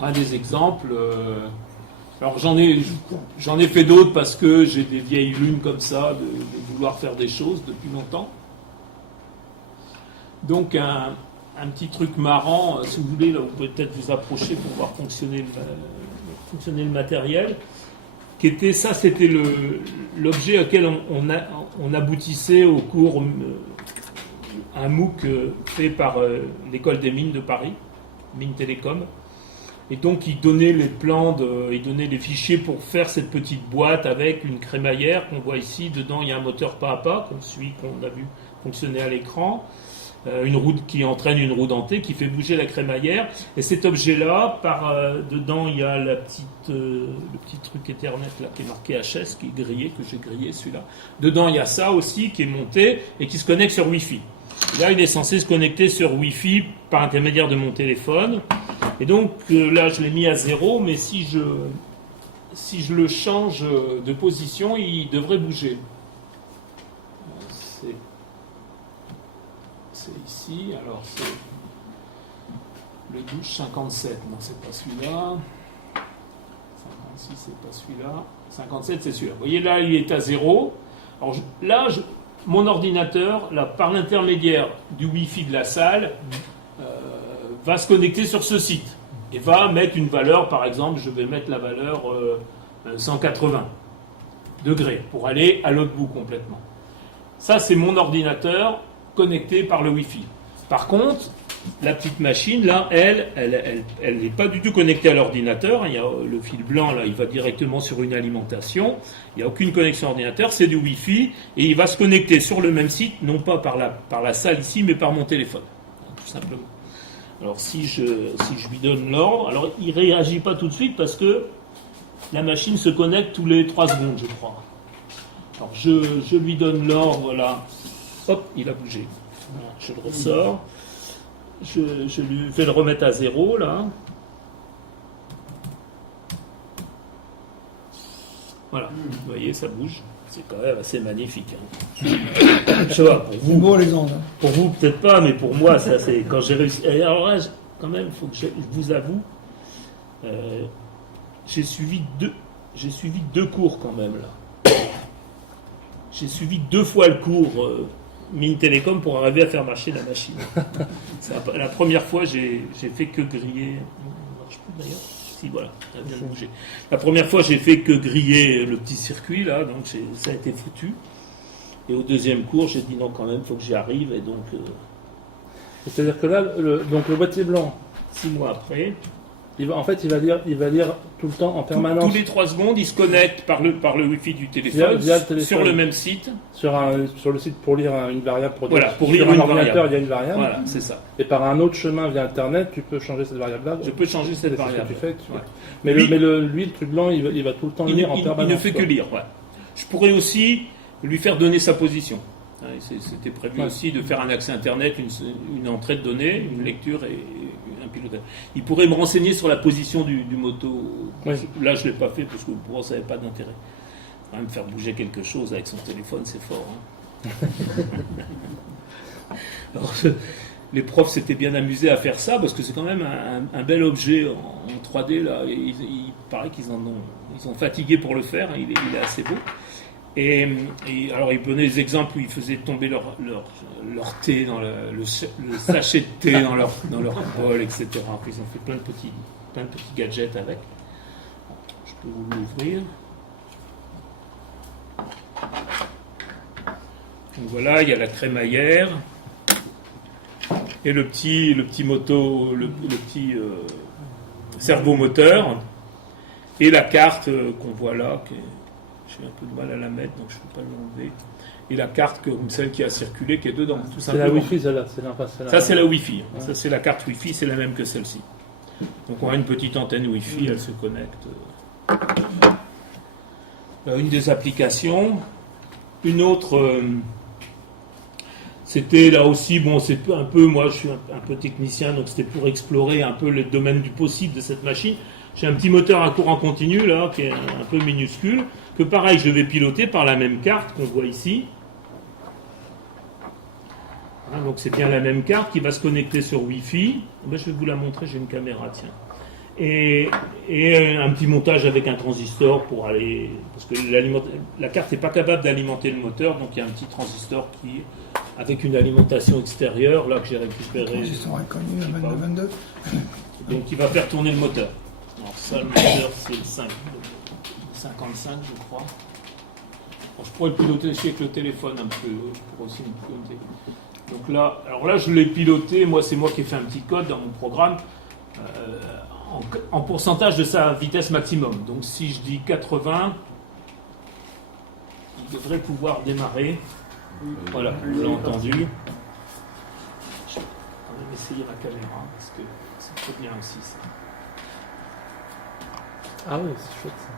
Un des exemples. Alors j'en ai fait d'autres parce que j'ai des vieilles lunes comme ça de vouloir faire des choses depuis longtemps. Donc un petit truc marrant, si vous voulez, là, vous pouvez peut-être vous approcher pour voir fonctionner le matériel. C'était l'objet auquel on aboutissait au cours, un MOOC fait par l'école des mines de Paris, Mines Télécom. Et donc il donnait les plans, il donnait les fichiers pour faire cette petite boîte avec une crémaillère qu'on voit ici. Dedans il y a un moteur pas à pas, comme celui qu'on a vu fonctionner à l'écran. Une roue qui entraîne une roue dentée qui fait bouger la crémaillère. Et cet objet-là, dedans il y a le petit truc Ethernet là, qui est marqué HS, qui est grillé, que j'ai grillé celui-là. Dedans il y a ça aussi qui est monté et qui se connecte sur Wi-Fi. Et là il est censé se connecter sur Wi-Fi par intermédiaire de mon téléphone. Et donc là je l'ai mis à 0, mais si je le change de position, il devrait bouger. C'est ici, alors c'est le 1257, non c'est pas celui-là, 56 c'est pas celui-là, 57 c'est celui-là. Vous voyez là il est à 0, alors mon ordinateur, là, par l'intermédiaire du Wi-Fi de la salle, va se connecter sur ce site et va mettre une valeur, par exemple je vais mettre la valeur 180 degrés pour aller à l'autre bout complètement. Ça c'est mon ordinateur connecté par le Wi-Fi. Par contre, La petite machine, là, elle n'est pas du tout connectée à l'ordinateur. Il y a le fil blanc, là, il va directement sur une alimentation. Il n'y a aucune connexion à l'ordinateur, c'est du Wi-Fi. Et il va se connecter sur le même site, non pas par la salle ici, mais par mon téléphone, tout simplement. Alors, si je lui donne l'ordre, alors il ne réagit pas tout de suite parce que la machine se connecte tous les 3 secondes, je crois. Alors, je lui donne l'ordre, voilà. Hop, il a bougé. Voilà, je le ressors. Je lui vais le remettre à 0, là. Voilà, vous voyez, ça bouge. C'est quand même assez magnifique. Hein. Je sais pas, pour vous, beau les ondes. Hein. Pour vous, peut-être pas, mais pour moi, ça, c'est quand j'ai réussi. Alors là, quand même, il faut que je vous avoue, j'ai suivi 2 cours quand même, là. J'ai suivi 2 fois le cours Mines Télécom pour arriver à faire marcher la machine. La première fois, j'ai fait que griller. Ça marche plus d'ailleurs. Si, voilà, ça vient de bouger. La première fois, j'ai fait que griller le petit circuit, là, donc ça a été foutu. Et au deuxième cours, j'ai dit non, quand même, il faut que j'y arrive. Et donc. C'est-à-dire que là, donc le boîtier blanc, 6 mois après. il va lire tout le temps en permanence. Tous les 3 secondes, il se connecte par le Wi-Fi du téléphone, via le téléphone, sur le même site. Sur le site pour lire une variable. Voilà, pour lire sur un une ordinateur, variable. il y a une variable. Voilà, c'est ça. Et par un autre chemin via Internet, tu peux changer cette variable-là. Je peux changer cette variable. C'est ce que tu fais. Ouais. Mais Lui, le truc blanc, il va tout le temps lire en permanence. Il ne fait que lire. Ouais. Je pourrais aussi lui faire donner sa position. C'était prévu aussi de faire un accès Internet, une entrée de données, une lecture et un pilotage. Il pourrait me renseigner sur la position du moto. Oui. Là, je ne l'ai pas fait parce que pour moi, ça n'avait pas d'intérêt. Quand même faire bouger quelque chose avec son téléphone, c'est fort. Hein. Alors, les profs s'étaient bien amusés à faire ça parce que c'est quand même un bel objet en 3D. Là. Il paraît qu'ils ont fatigué pour le faire. Il est assez beau. Et alors, ils prenaient des exemples où ils faisaient tomber leur thé dans le sachet de thé dans leur bol, etc. Puis ils ont fait plein de petits gadgets avec. Je peux vous l'ouvrir. Donc voilà, il y a la crémaillère et le petit moto, le petit servomoteur et la carte qu'on voit là. J'ai un peu de mal à la mettre, donc je ne peux pas l'enlever. Et la carte comme celle qui a circulé, qui est dedans, tout simplement. C'est la Wi-Fi, celle-là. Ça, c'est la Wi-Fi. Ouais. Ça, c'est la carte Wi-Fi, c'est la même que celle-ci. Donc, on a une petite antenne Wi-Fi, elle se connecte. Une des applications. Une autre, c'était là aussi, bon, c'est un peu, moi, je suis un peu technicien, donc c'était pour explorer un peu le domaine du possible de cette machine. J'ai un petit moteur à courant continu, là, qui est un peu minuscule, que pareil, je vais piloter par la même carte qu'on voit ici. Voilà, donc c'est bien la même carte qui va se connecter sur Wi-Fi. Ben, je vais vous la montrer, j'ai une caméra, tiens. Et un petit montage avec un transistor pour aller... Parce que la carte n'est pas capable d'alimenter le moteur, donc il y a un petit transistor qui, avec une alimentation extérieure, là, que j'ai récupéré. Transistor inconnu, 2222. Donc il va faire tourner le moteur. Alors ça, le moteur, c'est le 55, je crois. Bon, je pourrais le piloter aussi avec le téléphone un peu. Je pourrais aussi le piloter. Donc là, alors là, je l'ai piloté. Moi, c'est moi qui ai fait un petit code dans mon programme en pourcentage de sa vitesse maximum. Donc si je dis 80, il devrait pouvoir démarrer. Voilà, vous l'avez entendu. Je vais quand même essayer ma caméra parce que c'est très bien aussi ça. Ah oui, c'est chouette ça.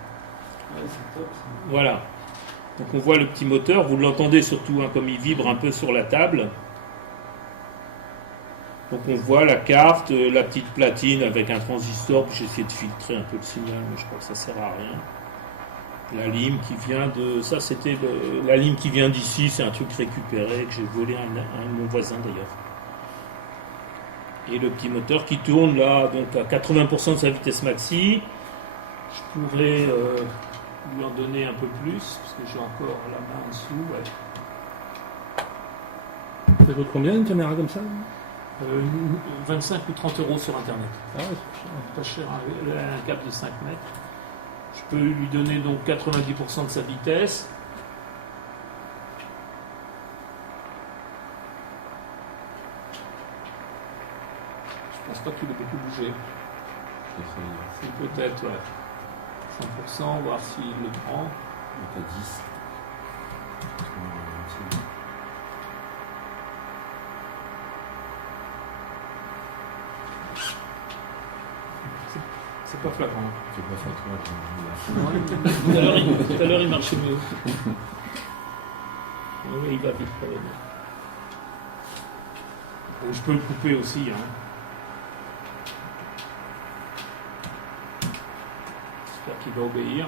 Ouais, c'est top. Voilà. Donc on voit le petit moteur, vous l'entendez surtout hein, comme il vibre un peu sur la table. Donc on voit la carte, la petite platine avec un transistor, puis j'ai essayé de filtrer un peu le signal, mais je crois que ça sert à rien. La lime qui vient de... Ça c'était la lime qui vient d'ici, c'est un truc récupéré que j'ai volé à mon voisin d'ailleurs. Et le petit moteur qui tourne là, donc à 80% de sa vitesse maxi. Je pourrais lui en donner un peu plus, parce que j'ai encore la main en dessous. Ouais. Ça coûte combien une caméra comme ça 25 ou 30 euros sur Internet. Ah ouais, Pas cher, un câble de 5 mètres. Je peux lui donner donc 90% de sa vitesse. pas qu'il ait beaucoup bougé. C'est peut-être, ouais. 100%, voir s'il le prend. Donc à 10. C'est pas flagrant. C'est pas flagrant. Tout à l'heure, il marchait mieux. Oui, il va vite pour le mettre. Bon, je peux le couper aussi. Hein. J'espère qu'il va obéir.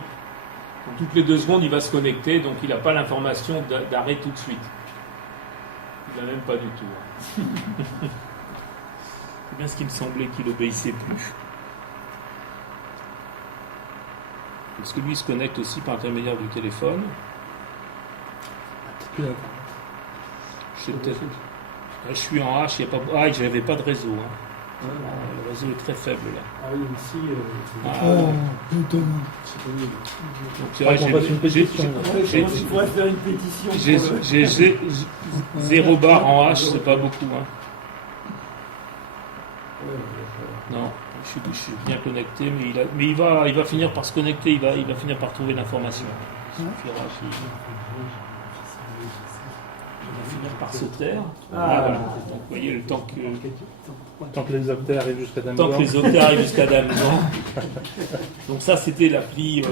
Donc, toutes les 2 secondes, il va se connecter, donc il n'a pas l'information d'arrêt tout de suite. Il n'a même pas du tout. Hein. C'est bien ce qui me semblait qu'il obéissait plus. Parce que lui, il se connecte aussi par l'intermédiaire du téléphone. Je sais peut-être. Je suis en H, il y a pas. Ah, j'avais pas de réseau. Hein. Le réseau est très faible là. Ah oui, ici, Oh, putain. c'est pas nul. Donc, On passe une pétition. j'ai- On pourrait faire une pétition. j'ai 0 bar en H, c'est pas beaucoup. Hein. Non, je suis bien connecté, mais il va finir par se connecter, il va finir par trouver l'information. Il suffira qu'il- il va finir par se taire. Voilà. Donc, vous voyez, le temps que les octets arrivent jusqu'à Dame Tant que Blanc. les octets arrivent jusqu'à Dame Blanc. Donc ça, c'était l'appli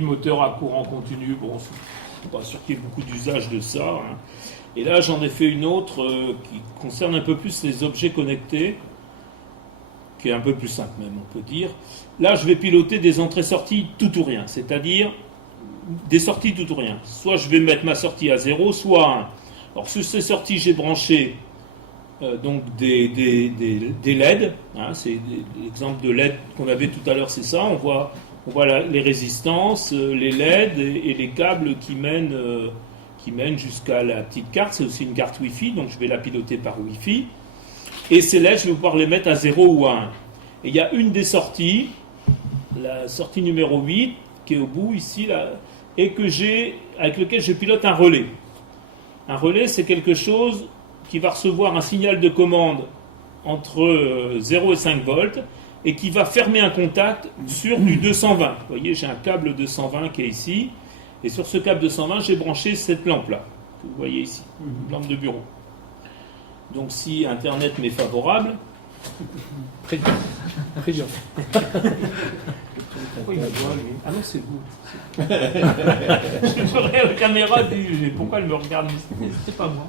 moteur à courant continu. Bon, je suis pas sûr qu'il y ait beaucoup d'usage de ça. Hein. Et là, j'en ai fait une autre qui concerne un peu plus les objets connectés, qui est un peu plus simple même, on peut dire. Là, je vais piloter des entrées-sorties tout ou rien, c'est-à-dire des sorties tout ou rien. Soit je vais mettre ma sortie à 0, soit à 1. Alors, sur ces sorties, j'ai branché donc des LED, hein, c'est l'exemple de LED qu'on avait tout à l'heure, c'est ça. On voit les résistances, les LED et les câbles qui mènent jusqu'à la petite carte. C'est aussi une carte Wi-Fi, donc je vais la piloter par Wi-Fi. Et ces LED, je vais pouvoir les mettre à 0 ou à 1. Et il y a une des sorties, la sortie numéro 8, qui est au bout ici, là, et avec lequel je pilote un relais. Un relais, c'est quelque chose qui va recevoir un signal de commande entre 0 et 5 volts et qui va fermer un contact sur du 220. Vous voyez, j'ai un câble 220 qui est ici, et sur ce câble 220, j'ai branché cette lampe-là, que vous voyez ici, une lampe de bureau. Donc si Internet m'est favorable... Président. Pourquoi il me voit, lui ? Ah non, c'est vous. Je regarde la caméra, je dis, mais pourquoi elle me regarde ? C'est pas moi.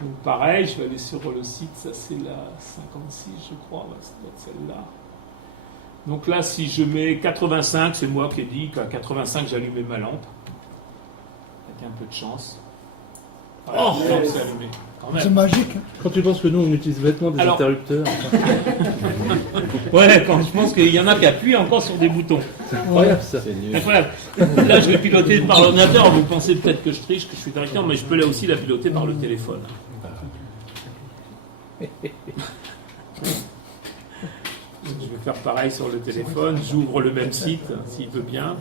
Donc pareil, je vais aller sur le site, ça c'est la 56 je crois, ça doit être celle-là. Donc là, si je mets 85, c'est moi qui ai dit qu'à 85 j'allumais ma lampe, avec un peu de chance. Voilà, Oh, la lampe s'est allumée. Quand C'est même. magique. Hein. Quand tu penses que nous, on utilise bêtement des Alors- interrupteurs, Ouais, quand je pense qu'il y en a qui appuient encore sur des boutons. c'est incroyable ça. C'est nul. Incroyable. Là, je vais piloter par l'ordinateur. Vous pensez peut-être que je triche, que je suis directeur, mais je peux là aussi la piloter par le téléphone. Je vais faire pareil sur le téléphone. J'ouvre le même site, s'il veut bien.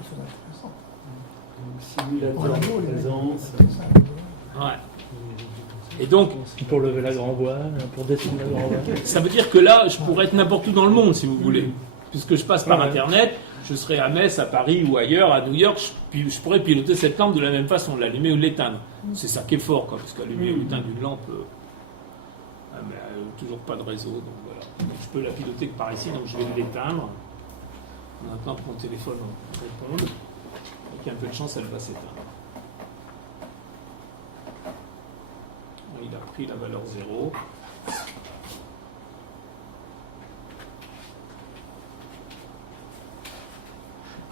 Simulateur de présence. Ouais. Et donc, Pour lever la grand voile, pour descendre la grand voile. ça veut dire que là, je pourrais être n'importe où dans le monde, si vous voulez. Puisque je passe par Ouais. Internet, je serai à Metz, à Paris ou ailleurs, à New York, je pourrais piloter cette lampe de la même façon, l'allumer ou l'éteindre. C'est ça qui est fort, quoi, parce qu'allumer ou éteindre une lampe, toujours pas de réseau, donc voilà. Donc je peux la piloter que par ici, donc je vais l'éteindre. En attendant que mon téléphone réponde. Avec un peu de chance, elle va s'éteindre. Il a pris la valeur 0.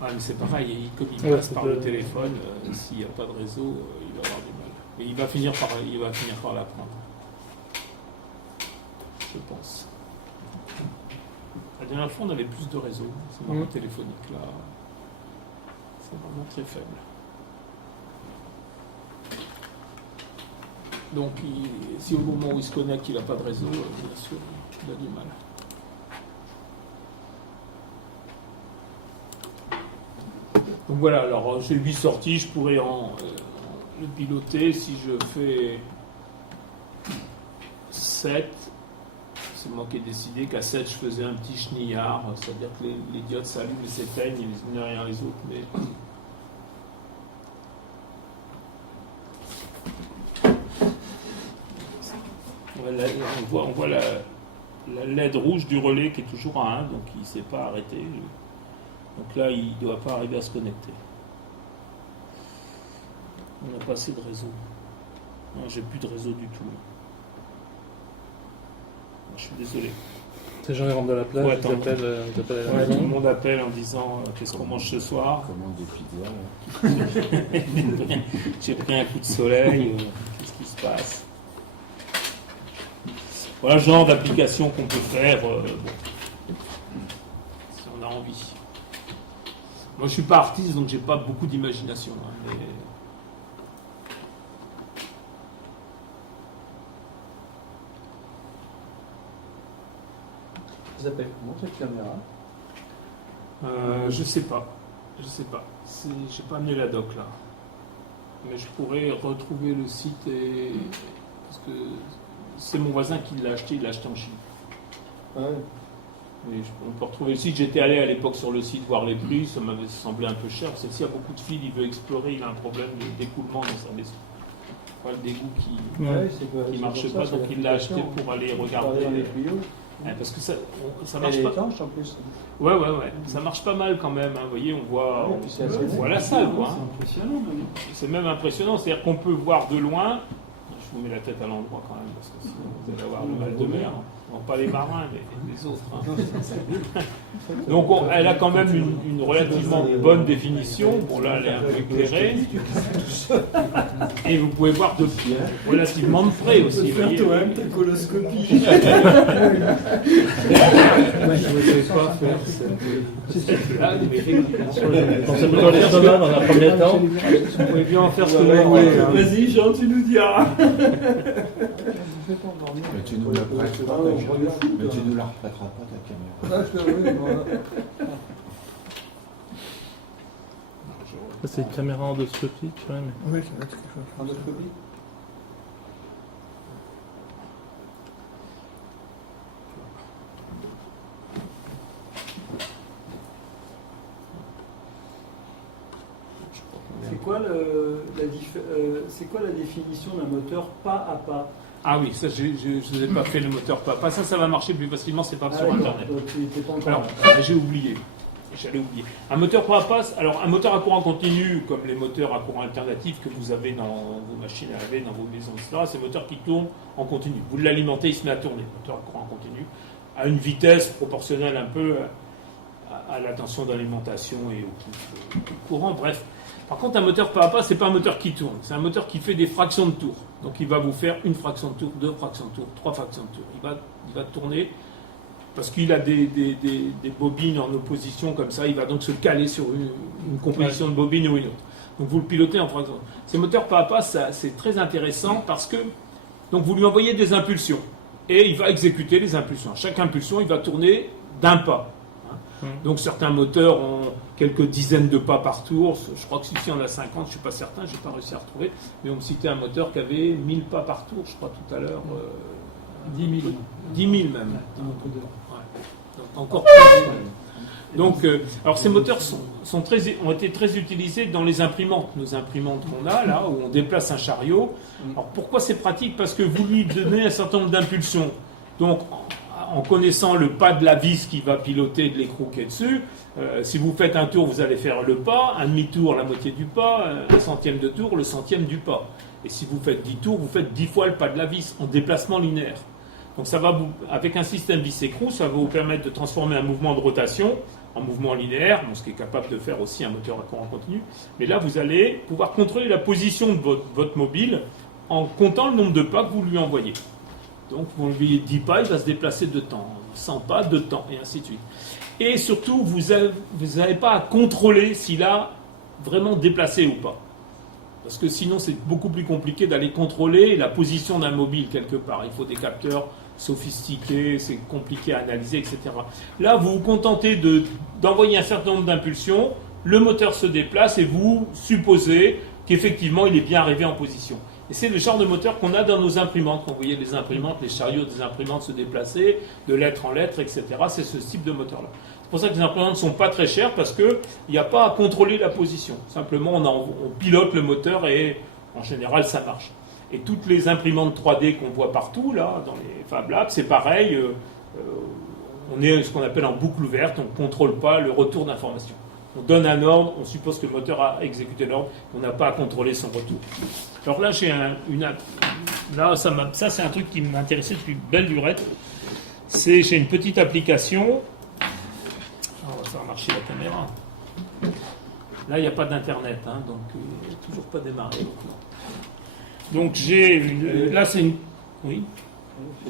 Ouais, mais c'est pareil, comme il Ouais, passe c'est par pas- le téléphone, s'il n'y a pas de réseau, il va avoir du mal. Mais il va finir par la prendre. Je pense. La dernière fois, on avait plus de réseau. C'est marrant, téléphonique, là. C'est vraiment très faible. Donc, si au moment où il se connecte, il n'a pas de réseau, bien sûr, il a du mal. Donc voilà, alors j'ai 8 sorties, je pourrais le piloter si je fais 7, c'est moi qui ai décidé qu'à 7 je faisais un petit chenillard, c'est-à-dire que les diodes s'allument et s'éteignent les unes derrière les autres. Mais... on voit la LED rouge du relais qui est toujours à 1, donc il ne s'est pas arrêté. Donc là, il ne doit pas arriver à se connecter. On n'a pas assez de réseau. Non, j'ai plus de réseau du tout. Je suis désolé. Ces gens ils rentrent de la plage, Ouais, ils appellent à la Ouais, tout maison. le monde appelle en disant qu'est-ce qu'on mange ce soir. Commande des pizzas. Là. J'ai pris un coup de soleil. Qu'est-ce qui se passe? Voilà le genre d'application qu'on peut faire bon, si on a envie. Moi je suis pas artiste donc j'ai pas beaucoup d'imagination. Mais... Ça s'appelle comment cette caméra? Je sais pas. J'ai pas amené la doc là. Mais je pourrais retrouver le site parce que c'est mon voisin qui l'a acheté, il l'a acheté en Chine. Ouais. On peut retrouver le site. J'étais allé à l'époque sur le site voir les prix, ça m'avait semblé un peu cher. Celle-ci a beaucoup de fils, il veut explorer, il a un problème d'écoulement dans sa maison. Pas le dégoût qui marchait pas, donc il l'a acheté pour aller regarder. Dans les tuyaux. Parce que ça Elle marche est pas. étanche en plus. Ouais. Ça marche pas mal quand même. Hein. Vous voyez, on voit, Ouais, puis c'est assez on voit la salle, quoi. C'est impressionnant. même. C'est même impressionnant. C'est-à-dire qu'on peut voir de loin. Je vous mets la tête à l'endroit quand même, parce que sinon vous allez avoir le mal de mer. Non, pas les marins, mais les autres. Hein. Donc elle a quand même une relativement bonne définition. Bon là, elle est un peu éclairée. Et vous pouvez voir de relativement de près aussi. Vous Faire voyez. toi-même ta coloscopie. Je ne vais pas faire ça. On s'est plutôt l'estomac dans un premier temps. Vous pouvez bien en faire ce que vous voulez. Hein. Vas-y, Jean, tu nous diras. Mais tu nous la prêtes pas, mais tu nous la reprêteras pas ta caméra. Ça, c'est une caméra endoscopique, ouais, mais... Oui, c'est quelque chose. Endoscopie. C'est quoi la définition d'un moteur pas à pas? Ah oui, ça je ne vous ai pas fait le moteur pas. Ça va marcher plus facilement, c'est pas sur Internet. Donc, tu n'étais pas encore. Alors, j'ai oublié. J'allais oublier. Un moteur pas à passe, alors un moteur à courant continu, comme les moteurs à courant alternatif que vous avez dans vos machines à laver, dans vos maisons, etc., c'est un moteur qui tourne en continu. Vous l'alimentez, il se met à tourner. Moteur à courant continu, à une vitesse proportionnelle un peu à la tension d'alimentation et au courant, bref. Par contre, un moteur pas à pas, c'est pas un moteur qui tourne, c'est un moteur qui fait des fractions de tours. Donc il va vous faire une fraction de tour, 2 fractions de tour, 3 fractions de tour. Il va tourner parce qu'il a des bobines en opposition comme ça, il va donc se caler sur une composition de bobines ou une autre. Donc vous le pilotez en fraction. Ces moteurs pas à pas, c'est très intéressant parce que donc vous lui envoyez des impulsions et il va exécuter les impulsions. À chaque impulsion, il va tourner d'un pas. Donc certains moteurs ont quelques dizaines de pas par tour. Je crois que celui-ci en a 50, je ne suis pas certain, je n'ai pas réussi à retrouver. Mais on me citait un moteur qui avait 1000 pas par tour, je crois tout à l'heure. 10 000. 10 000 même. Un peu de- Donc encore plus. Donc, alors ces moteurs ont été très utilisés dans les imprimantes. Nos imprimantes qu'on a là, où on déplace un chariot. Alors pourquoi c'est pratique? Parce que vous lui donnez un certain nombre d'impulsions. Donc en connaissant le pas de la vis qui va piloter de l'écrou qui est dessus, si vous faites un tour, vous allez faire le pas, un demi-tour, la moitié du pas, un centième de tour, le centième du pas. Et si vous faites 10 tours, vous faites 10 fois le pas de la vis en déplacement linéaire. Donc ça va avec un système vis-écrou, ça va vous permettre de transformer un mouvement de rotation en mouvement linéaire, ce qui est capable de faire aussi un moteur à courant continu. Mais là, vous allez pouvoir contrôler la position de votre mobile en comptant le nombre de pas que vous lui envoyez. Donc, vous envoyez 10 pas, il va se déplacer de temps. 100 pas, de temps, et ainsi de suite. Et surtout, vous n'avez pas à contrôler s'il a vraiment déplacé ou pas. Parce que sinon, c'est beaucoup plus compliqué d'aller contrôler la position d'un mobile quelque part. Il faut des capteurs sophistiqués, c'est compliqué à analyser, etc. Là, vous vous contentez d'envoyer un certain nombre d'impulsions, le moteur se déplace et vous supposez qu'effectivement, il est bien arrivé en position. Et c'est le genre de moteur qu'on a dans nos imprimantes. Quand vous voyez les imprimantes, les chariots des imprimantes se déplacer, de lettre en lettre, etc. C'est ce type de moteur-là. C'est pour ça que les imprimantes ne sont pas très chères, parce qu'il n'y a pas à contrôler la position. Simplement, on pilote le moteur et en général, ça marche. Et toutes les imprimantes 3D qu'on voit partout, là, dans les Fab Labs, c'est pareil. On est ce qu'on appelle en boucle ouverte, on ne contrôle pas le retour d'information. On donne un ordre, on suppose que le moteur a exécuté l'ordre, on n'a pas à contrôler son retour. Alors là, ça c'est un truc qui m'intéressait depuis belle lurette. J'ai une petite application. On va faire marcher la caméra. Là, il n'y a pas d'internet, hein, donc il n'a toujours pas démarré. Donc là c'est une. Oui.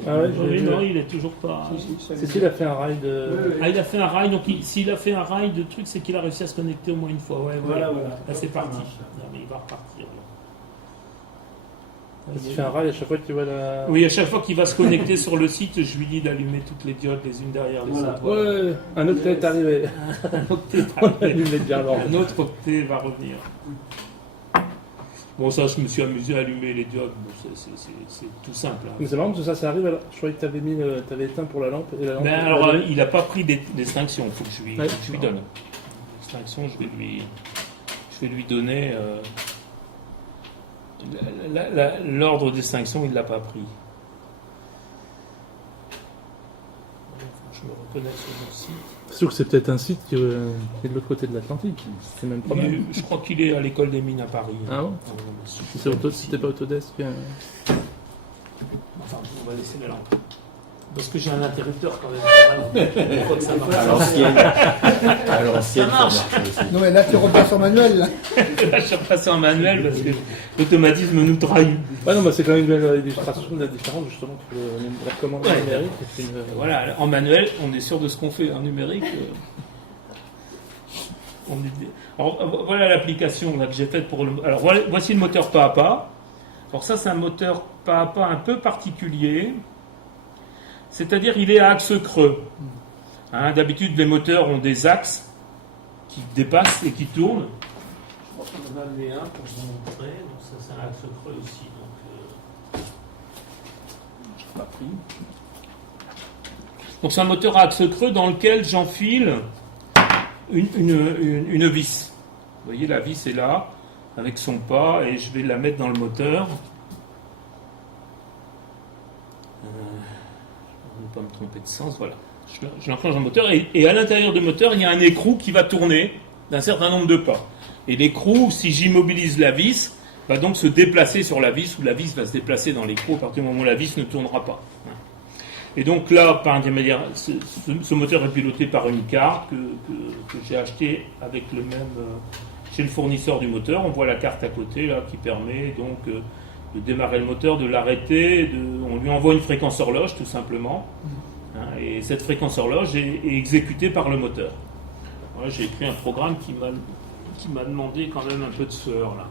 Ah ouais, Oui, non, il est toujours pas. Cécile a fait un rail de. Ah, il a fait un rail, donc s'il a fait un rail de trucs, c'est qu'il a réussi à se connecter au moins une fois. Ouais, Voilà. Là, c'est parti. Non, mais il va repartir. Il fait un rail à chaque fois que tu vois la. Oui, à chaque fois qu'il va se connecter sur le site, je lui dis d'allumer toutes les diodes les unes derrière les autres. Ouais, un octet est arrivé. Un octet est On arrivé. allume bien l'ordre. Un autre octet va revenir. Bon, ça, je me suis amusé à allumer les diodes. Bon, c'est tout simple. Hein. Mais c'est marrant parce que ça arrive alors. Je croyais que tu avais éteint pour la lampe et la lampe. Ben, alors, il n'a pas pris d'extinction. Il faut que Ouais. je lui donne. L'extinction, je vais lui donner. L'ordre d'extinction, il ne l'a pas pris. Je me reconnais sur mon site. C'est sûr que c'est peut-être un site qui est de l'autre côté de l'Atlantique. C'est le même problème. Je crois qu'il est à l'école des mines à Paris. Ah bon Si c'était pas Autodesk. Enfin, on va laisser la lampe. Parce que j'ai un interrupteur quand même. Il faut que ça marche. À l'ancienne, Ça marche. aussi. Non, mais là, tu repasse en manuel. Là. Là, je passe en manuel parce que l'automatisme nous trahit. Ouais, non, bah, c'est quand même une belle illustration de la différence justement entre la commande Ouais. numérique et puis Voilà, en manuel, on est sûr de ce qu'on fait. En numérique, Alors, voilà l'application là, que j'ai faite pour le. Alors, voici le moteur pas à pas. Alors, ça, c'est un moteur pas à pas un peu particulier. C'est-à-dire, il est à axe creux. Hein, d'habitude, les moteurs ont des axes qui dépassent et qui tournent. Je crois qu'on en a amené un pour vous montrer. Donc, ça, c'est un axe creux ici. Donc, je n'ai pas pris. Donc, c'est un moteur à axe creux dans lequel j'enfile une vis. Vous voyez, la vis est là, avec son pas, et je vais la mettre dans le moteur. Je ne vais pas me tromper de sens, voilà. Je l'enclenche dans le moteur, et à l'intérieur du moteur, il y a un écrou qui va tourner d'un certain nombre de pas. Et l'écrou, si j'immobilise la vis, va donc se déplacer sur la vis, ou la vis va se déplacer dans l'écrou à partir du moment où la vis ne tournera pas. Et donc là, par intermédiaire, ce moteur est piloté par une carte que j'ai achetée avec le même chez le fournisseur du moteur. On voit la carte à côté là qui permet donc de démarrer le moteur, de l'arrêter. On lui envoie une fréquence horloge tout simplement. Hein, et cette fréquence horloge est exécutée par le moteur. Voilà, j'ai écrit un programme qui m'a demandé quand même un peu de sueur là.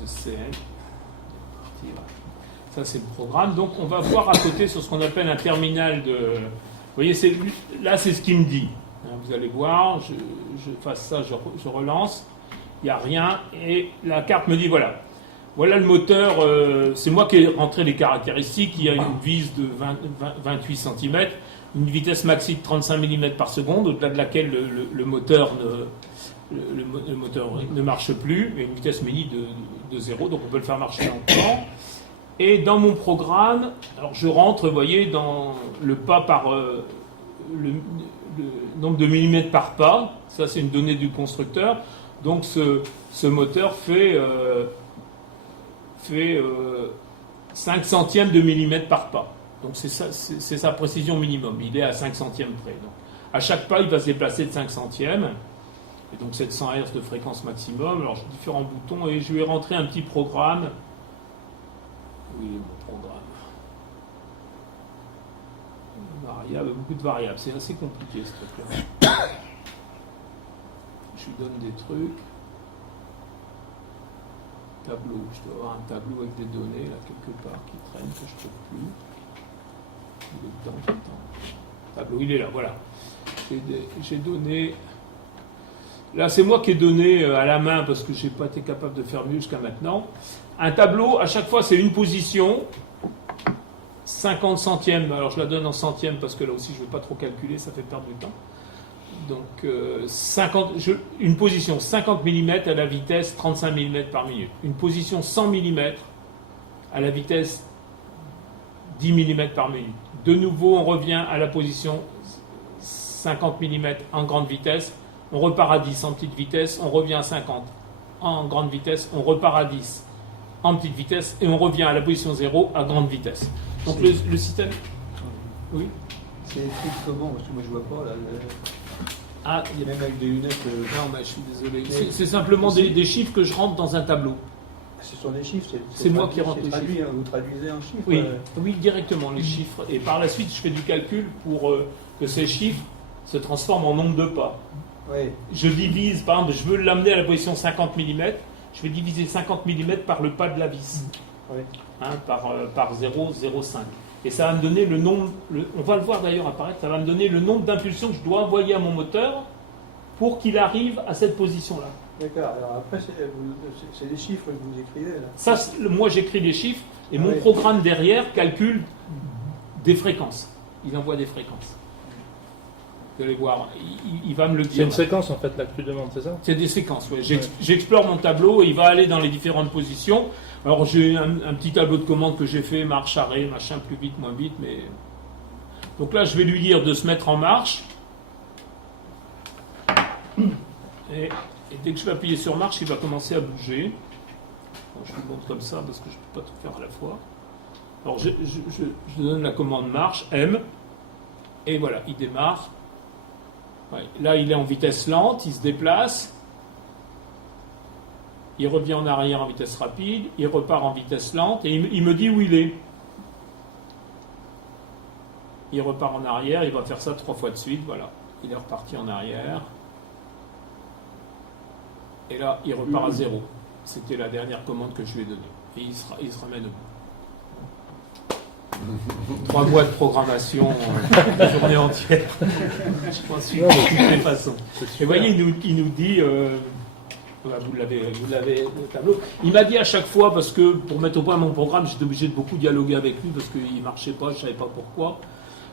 Je sais. Ça, c'est le programme. Donc, on va voir à côté sur ce qu'on appelle un terminal de... Vous voyez, là, c'est ce qu'il me dit. Vous allez voir, je fasse ça, je relance. Il n'y a rien. Et la carte me dit, voilà le moteur. C'est moi qui ai rentré les caractéristiques. Il y a une vis de 28 cm, une vitesse maxi de 35 mm par seconde, au-delà de laquelle le moteur ne marche plus, et une vitesse mini de 0, donc on peut le faire marcher lentement. Et dans mon programme, alors je rentre, vous voyez, dans le pas par le nombre de millimètres par pas. Ça, c'est une donnée du constructeur. Donc, ce moteur fait 5 centièmes de millimètre par pas. Donc, c'est sa précision minimum. Il est à 5 centièmes près. Donc, à chaque pas, il va se déplacer de 5 centièmes. Et donc, 700 Hz de fréquence maximum. Alors, j'ai différents boutons et je vais rentrer un petit programme. Oui, mon programme. Variable, beaucoup de variables. C'est assez compliqué ce truc-là. Je lui donne des trucs. Tableau. Je dois avoir un tableau avec des données là quelque part qui traîne que je ne trouve plus. Il est dedans, attends. Tableau, il est là, voilà. J'ai donné Là, c'est moi qui ai donné à la main parce que j'ai pas été capable de faire mieux jusqu'à maintenant. Un tableau, à chaque fois, c'est une position, 50 centièmes. Alors, je la donne en centièmes parce que là aussi, je ne veux pas trop calculer, ça fait perdre du temps. Donc, une position 50 mm à la vitesse 35 mm par minute. Une position 100 mm à la vitesse 10 mm par minute. De nouveau, on revient à la position 50 mm en grande vitesse. On repart à 10 en petite vitesse, on revient à 50 en grande vitesse, on repart à 10 en petite vitesse et on revient à la position 0 à grande vitesse. Donc le système... Oui. C'est écrit comment? Parce que moi je vois pas là. Ah, il y a Même avec des lunettes. Non, mais je suis désolé. C'est simplement des chiffres que je rentre dans un tableau. Ce sont des chiffres. C'est moi qui rentre les traduit, chiffres. hein, vous traduisez un chiffre. Oui, oui, directement les chiffres. Et par la suite, je fais du calcul pour que ces chiffres se transforment en nombre de pas. Ouais. Je divise, par exemple, je veux l'amener à la position 50 mm, je vais diviser 50 mm par le pas de la vis, Ouais. par 0,05. Et ça va me donner le nombre, on va le voir d'ailleurs apparaître, ça va me donner le nombre d'impulsions que je dois envoyer à mon moteur pour qu'il arrive à cette position-là. D'accord. Alors après, c'est des chiffres que vous écrivez là. Ça, moi j'écris les chiffres et mon Ouais. programme derrière calcule des fréquences. Il envoie des fréquences. Vous allez voir, il va me le C'est dire. une séquence en fait là que tu demandes, c'est ça? C'est des séquences, ouais. J'explore mon tableau et il va aller dans les différentes positions. Alors j'ai un petit tableau de commandes que j'ai fait, marche, arrêt, machin, plus vite, moins vite, mais... Donc là, je vais lui dire de se mettre en marche. Et dès que je vais appuyer sur marche, il va commencer à bouger. Bon, je vous montre comme ça parce que je ne peux pas tout faire à la fois. Alors je donne la commande marche, M, et voilà, il démarre. Ouais, là, il est en vitesse lente, il se déplace. Il revient en arrière en vitesse rapide, il repart en vitesse lente, et il me dit où il est. Il repart en arrière, il va faire ça 3 fois de suite, voilà. Il est reparti en arrière. Et là, il repart à 0. C'était la dernière commande que je lui ai donnée. Et il se ramène au bout. 3 mois de programmation, une journée entière. Je pense que de toutes les façons. Et vous voyez, il nous dit... vous l'avez le tableau. Il m'a dit à chaque fois, parce que pour mettre au point mon programme, j'étais obligé de beaucoup dialoguer avec lui parce qu'il ne marchait pas, je ne savais pas pourquoi.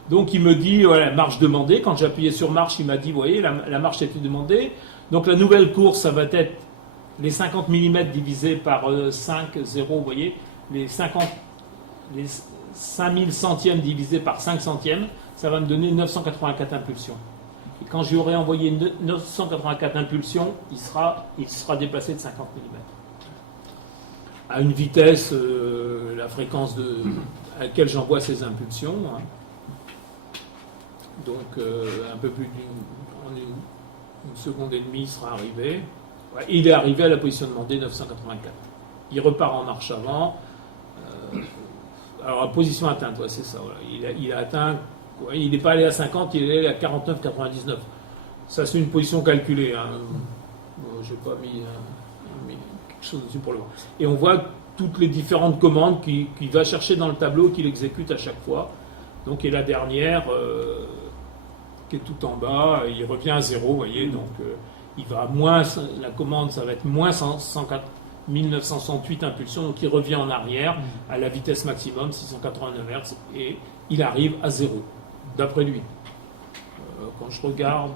Donc il me dit, voilà, marche demandée. Quand j'appuyais sur marche, il m'a dit, vous voyez, la marche a été demandée. Donc la nouvelle course, ça va être les 50 mm divisé par 5, 0, vous voyez, les 5000 centièmes divisé par 5 centièmes, ça va me donner 984 impulsions. Et quand j'y aurai envoyé 984 impulsions, il sera déplacé de 50 mm. À une vitesse, la fréquence à laquelle j'envoie ces impulsions. Hein. Donc un peu plus d'une seconde et demie, il sera arrivé. Ouais, il est arrivé à la position demandée, 984. Il repart en marche avant. Alors, à position atteinte, ouais, c'est ça. Voilà. Il a atteint, ouais, il n'est pas allé à 50, il est allé à 49,99. Ça, c'est une position calculée. Hein. Je n'ai pas mis quelque chose dessus pour le voir. Et on voit toutes les différentes commandes qu'il va chercher dans le tableau, qu'il exécute à chaque fois. Donc, et la dernière, qui est tout en bas, il revient à 0, vous voyez. Donc, il va à moins, la commande, ça va être moins 1968 impulsions, donc il revient en arrière à la vitesse maximum, 689 Hz, et il arrive à 0, d'après lui. Quand je regarde,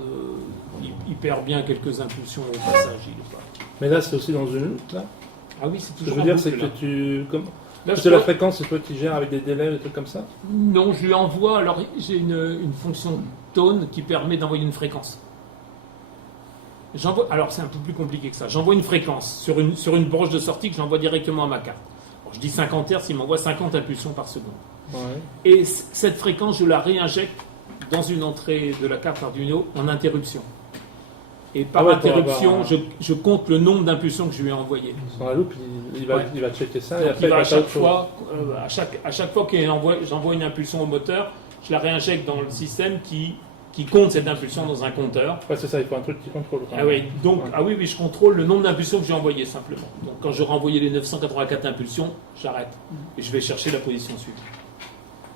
il perd bien quelques impulsions au passage. Mais là, c'est aussi dans une loupe, là. Ah oui, c'est Ce que toujours je veux en dire, c'est boucle, que là. Là, c'est la fréquence, c'est toi qui gères avec des délais, des trucs comme ça? Non, je lui envoie, alors j'ai une fonction tone qui permet d'envoyer une fréquence. Alors c'est un peu plus compliqué que ça. J'envoie une fréquence sur une broche de sortie que j'envoie directement à ma carte. Alors, je dis 50 Hz, il m'envoie 50 impulsions par seconde. Ouais. Et cette fréquence, je la réinjecte dans une entrée de la carte Arduino en interruption. Et par interruption, je compte le nombre d'impulsions que je lui ai envoyées. Dans la loupe, il va checker ça. Donc, et après, il va à chaque fois, à chaque fois que j'envoie une impulsion au moteur, je la réinjecte dans le système qui compte cette impulsion dans un compteur. Ouais, c'est ça, il faut un truc qui contrôle. Ah oui, donc, oui, je contrôle le nombre d'impulsions que j'ai envoyées simplement. Donc quand je renvoyais les 984 impulsions, j'arrête. Et je vais chercher la position suivante.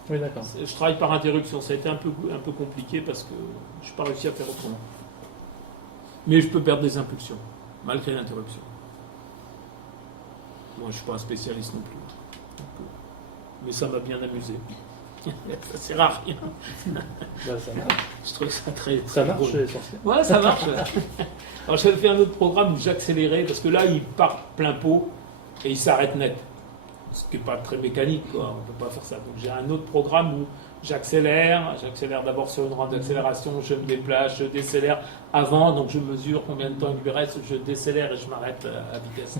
Oui, d'accord. Je travaille par interruption. Ça a été un peu compliqué parce que je n'ai pas réussi à faire autrement. Mais je peux perdre des impulsions, malgré l'interruption. Moi, je ne suis pas un spécialiste non plus. Mais ça m'a bien amusé. Ça sert à rien. Bah, ça marche. Je trouve ça très... Ça très marche drôle. chez l'essentiel. Ouais, ça marche. Alors, j'avais fait un autre programme où j'accélérais, parce que là, il part plein pot et il s'arrête net. Ce qui n'est pas très mécanique, quoi. On ne peut pas faire ça. Donc, j'ai un autre programme où j'accélère d'abord sur une rampe d'accélération, je me déplace, je décélère avant, donc je mesure combien de temps il lui reste, je décélère et je m'arrête à vitesse.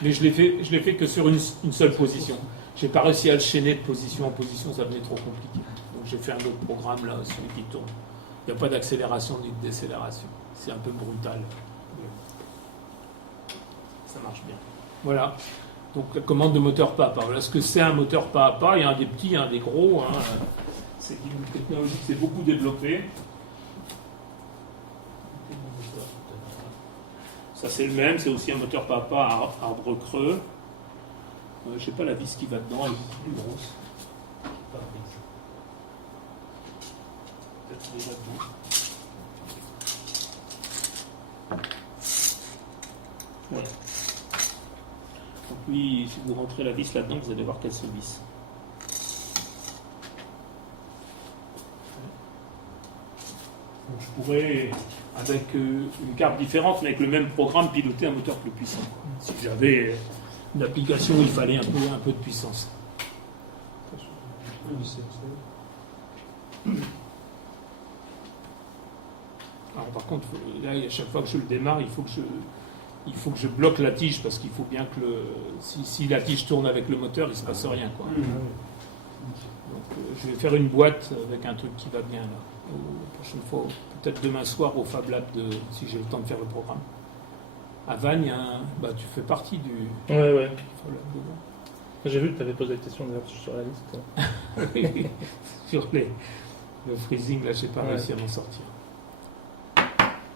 Mais je l'ai fait que sur une seule position. J'ai pas réussi à le chaîner de position en position, ça devenait trop compliqué. Donc j'ai fait un autre programme là, celui qui tourne. Il n'y a pas d'accélération ni de décélération. C'est un peu brutal. Ça marche bien. Voilà. Donc la commande de moteur pas à pas. Voilà ce que c'est un moteur pas à pas. Il y a un des petits, il y a un des gros. Hein. C'est une technologie qui s'est beaucoup développée. Ça c'est le même, c'est aussi un moteur pas à pas à arbre creux. Je ne sais pas la vis qui va dedans, elle est beaucoup plus grosse. Pas la vis. Peut-être qu'elle est là-dedans. Voilà. Donc oui, si vous rentrez la vis là-dedans, vous allez voir qu'elle se visse. Donc, je pourrais, avec une carte différente, mais avec le même programme, piloter un moteur plus puissant. Si j'avais une application où il fallait un peu de puissance. Alors par contre, là, à chaque fois que je le démarre, il faut que je bloque la tige, parce qu'il faut bien que si la tige tourne avec le moteur, il ne se passe rien, quoi. Donc je vais faire une boîte avec un truc qui va bien là. La prochaine fois, peut-être demain soir au Fab Lab, si j'ai le temps de faire le programme. À Vannes, tu fais partie du Ouais. Fab Lab dedans. J'ai vu que tu avais posé la question d'ailleurs sur la liste. Sur le freezing, là, je n'ai pas réussi à m'en sortir.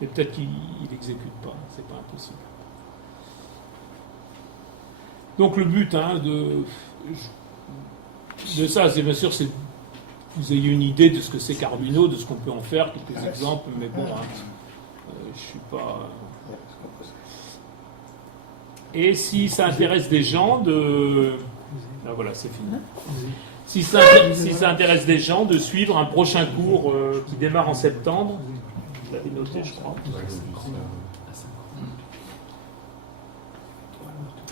Mais peut-être qu'il n'exécute pas, c'est pas impossible. Donc le but de ça, c'est bien sûr, c'est que vous ayez une idée de ce que c'est qu'Arduino, de ce qu'on peut en faire, quelques exemples, mais bon, je suis pas... Et si ça intéresse des gens Ah voilà, c'est fini. Si ça intéresse des gens de suivre un prochain cours qui démarre en septembre, vous l'avez noté, je crois.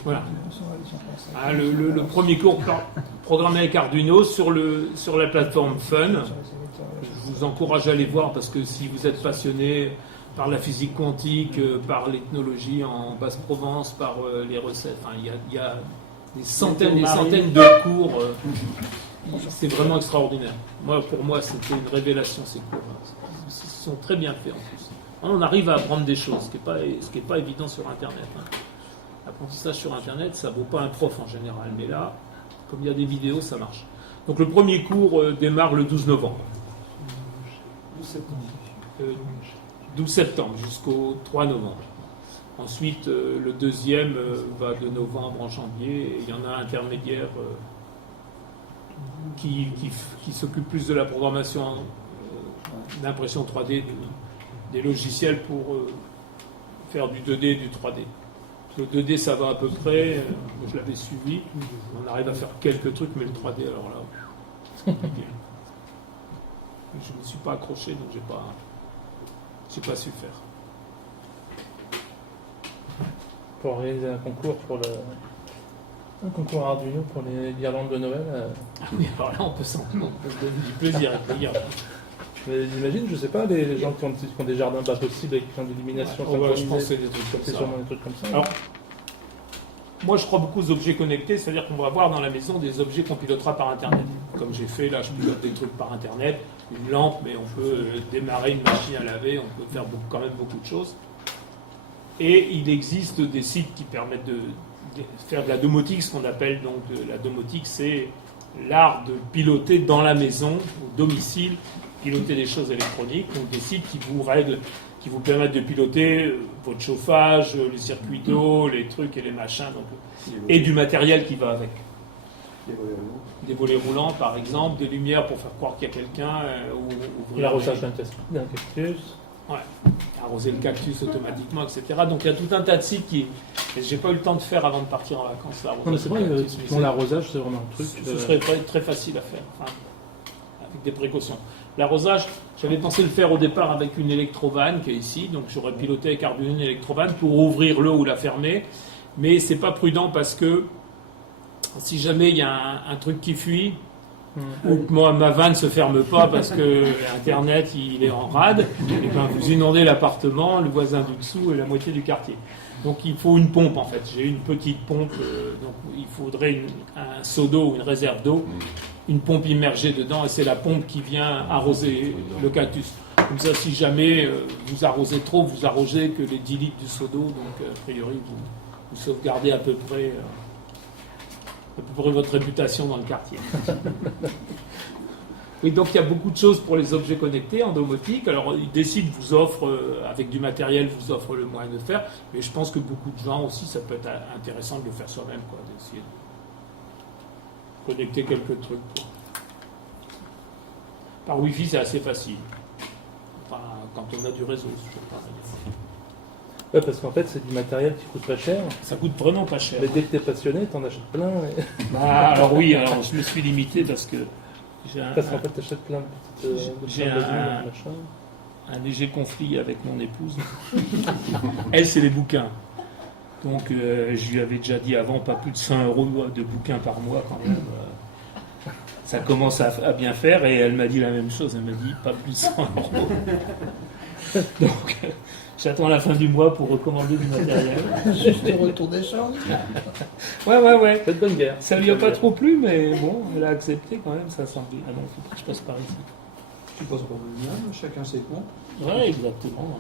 Voilà. Le premier cours programmé avec Arduino sur la plateforme Fun. Je vous encourage à aller voir, parce que si vous êtes passionné par la physique quantique, par l'ethnologie en Basse-Provence, par les recettes, enfin, il y a des centaines de cours. C'est vraiment extraordinaire. Pour moi, c'était une révélation, ces cours. Ils sont très bien faits en plus. On arrive à apprendre des choses, ce qui n'est pas évident sur Internet. L'apprentissage sur Internet, ça ne vaut pas un prof en général, mais là, comme il y a des vidéos, ça marche. Donc le premier cours démarre le 12 novembre. 12 septembre jusqu'au 3 novembre. Ensuite, le deuxième va de novembre en janvier, et il y en a un intermédiaire qui s'occupe plus de la programmation d'impression 3D, des logiciels pour faire du 2D et du 3D. Le 2D, ça va à peu près, je l'avais suivi, on arrive à faire quelques trucs, mais le 3D, alors là, c'est compliqué. Je ne me suis pas accroché, donc j'ai pas su faire. Pour réaliser un concours Arduino pour les guirlandes de Noël. Ah oui, alors là, on peut se donner du plaisir avec les gars. Mais j'imagine, je sais pas, les gens qui ont des jardins pas possibles et qui font de l'illumination Je pense que c'est des trucs comme c'est ça. sûrement des trucs comme ça. Alors, moi, je crois beaucoup aux objets connectés, c'est-à-dire qu'on va avoir dans la maison des objets qu'on pilotera par Internet. Comme j'ai fait, là, je pilote des trucs par Internet, une lampe, mais on peut démarrer une machine à laver, on peut faire quand même beaucoup de choses. Et il existe des sites qui permettent de faire de la domotique, ce qu'on appelle donc la domotique, c'est l'art de piloter dans la maison, au domicile, piloter des choses électroniques, donc des sites qui vous règlent, qui vous permettent de piloter votre chauffage, les circuits d'eau, les trucs et les machins, donc, et du matériel qui va avec. Des volets roulants, par exemple, des lumières pour faire croire qu'il y a quelqu'un, ou ouvrir L'arrosage d'un cactus. Ouais, arroser le cactus automatiquement, etc. Donc il y a tout un tas de sites qui... Et j'ai pas eu le temps de faire avant de partir en vacances. Là, Non, mais c'est vrai, pour l'arrosage, c'est vraiment un truc. ce serait très, très facile à faire, enfin, avec des précautions. L'arrosage, j'avais pensé le faire au départ avec une électrovanne qui est ici, donc j'aurais piloté avec Arduino une électrovanne pour ouvrir l'eau ou la fermer, mais c'est pas prudent parce que si jamais il y a un truc qui fuit, ou que moi, ma vanne se ferme pas parce que Internet il est en rade, et ben vous inondez l'appartement, le voisin du dessous et la moitié du quartier. Donc il faut une pompe en fait. J'ai une petite pompe, donc il faudrait un seau d'eau ou une réserve d'eau, une pompe immergée dedans, et c'est la pompe qui vient arroser le cactus. Comme ça, si jamais vous arrosez trop, vous arrosez que les 10 litres du seau d'eau, donc a priori vous sauvegardez à peu près votre réputation dans le quartier. Oui, donc il y a beaucoup de choses pour les objets connectés en domotique. Alors, Decide vous offre, avec du matériel, vous offre le moyen de le faire, mais je pense que beaucoup de gens aussi, ça peut être intéressant de le faire soi-même, quoi, d'essayer de connecter quelques trucs. Quoi. Par Wi-Fi, c'est assez facile. Enfin, quand on a du réseau, je sais pas. Ouais, parce qu'en fait, c'est du matériel qui coûte pas cher. Ça coûte vraiment pas cher. Mais dès que t'es passionné, t'en achètes plein. Alors oui, alors je me suis limité parce que j'ai Parce qu'en fait, t'achètes plein de petites. J'ai plein de un- machin. un léger conflit avec mon épouse. Elle, c'est les bouquins. Donc, je lui avais déjà dit avant, pas plus de 100 € de bouquins par mois quand même. Ça commence à bien faire, et elle m'a dit la même chose. Elle m'a dit pas plus de 100 €. Donc, j'attends la fin du mois pour recommander du matériel. Juste le retour d'échange. Ouais. Faites bonne guerre. Ça lui a pas trop plu, mais bon, elle a accepté quand même. Ça semble. Ah non, faut pas que je passe par ici. Tu poses pas de lien, chacun ses comptes. Ouais, exactement.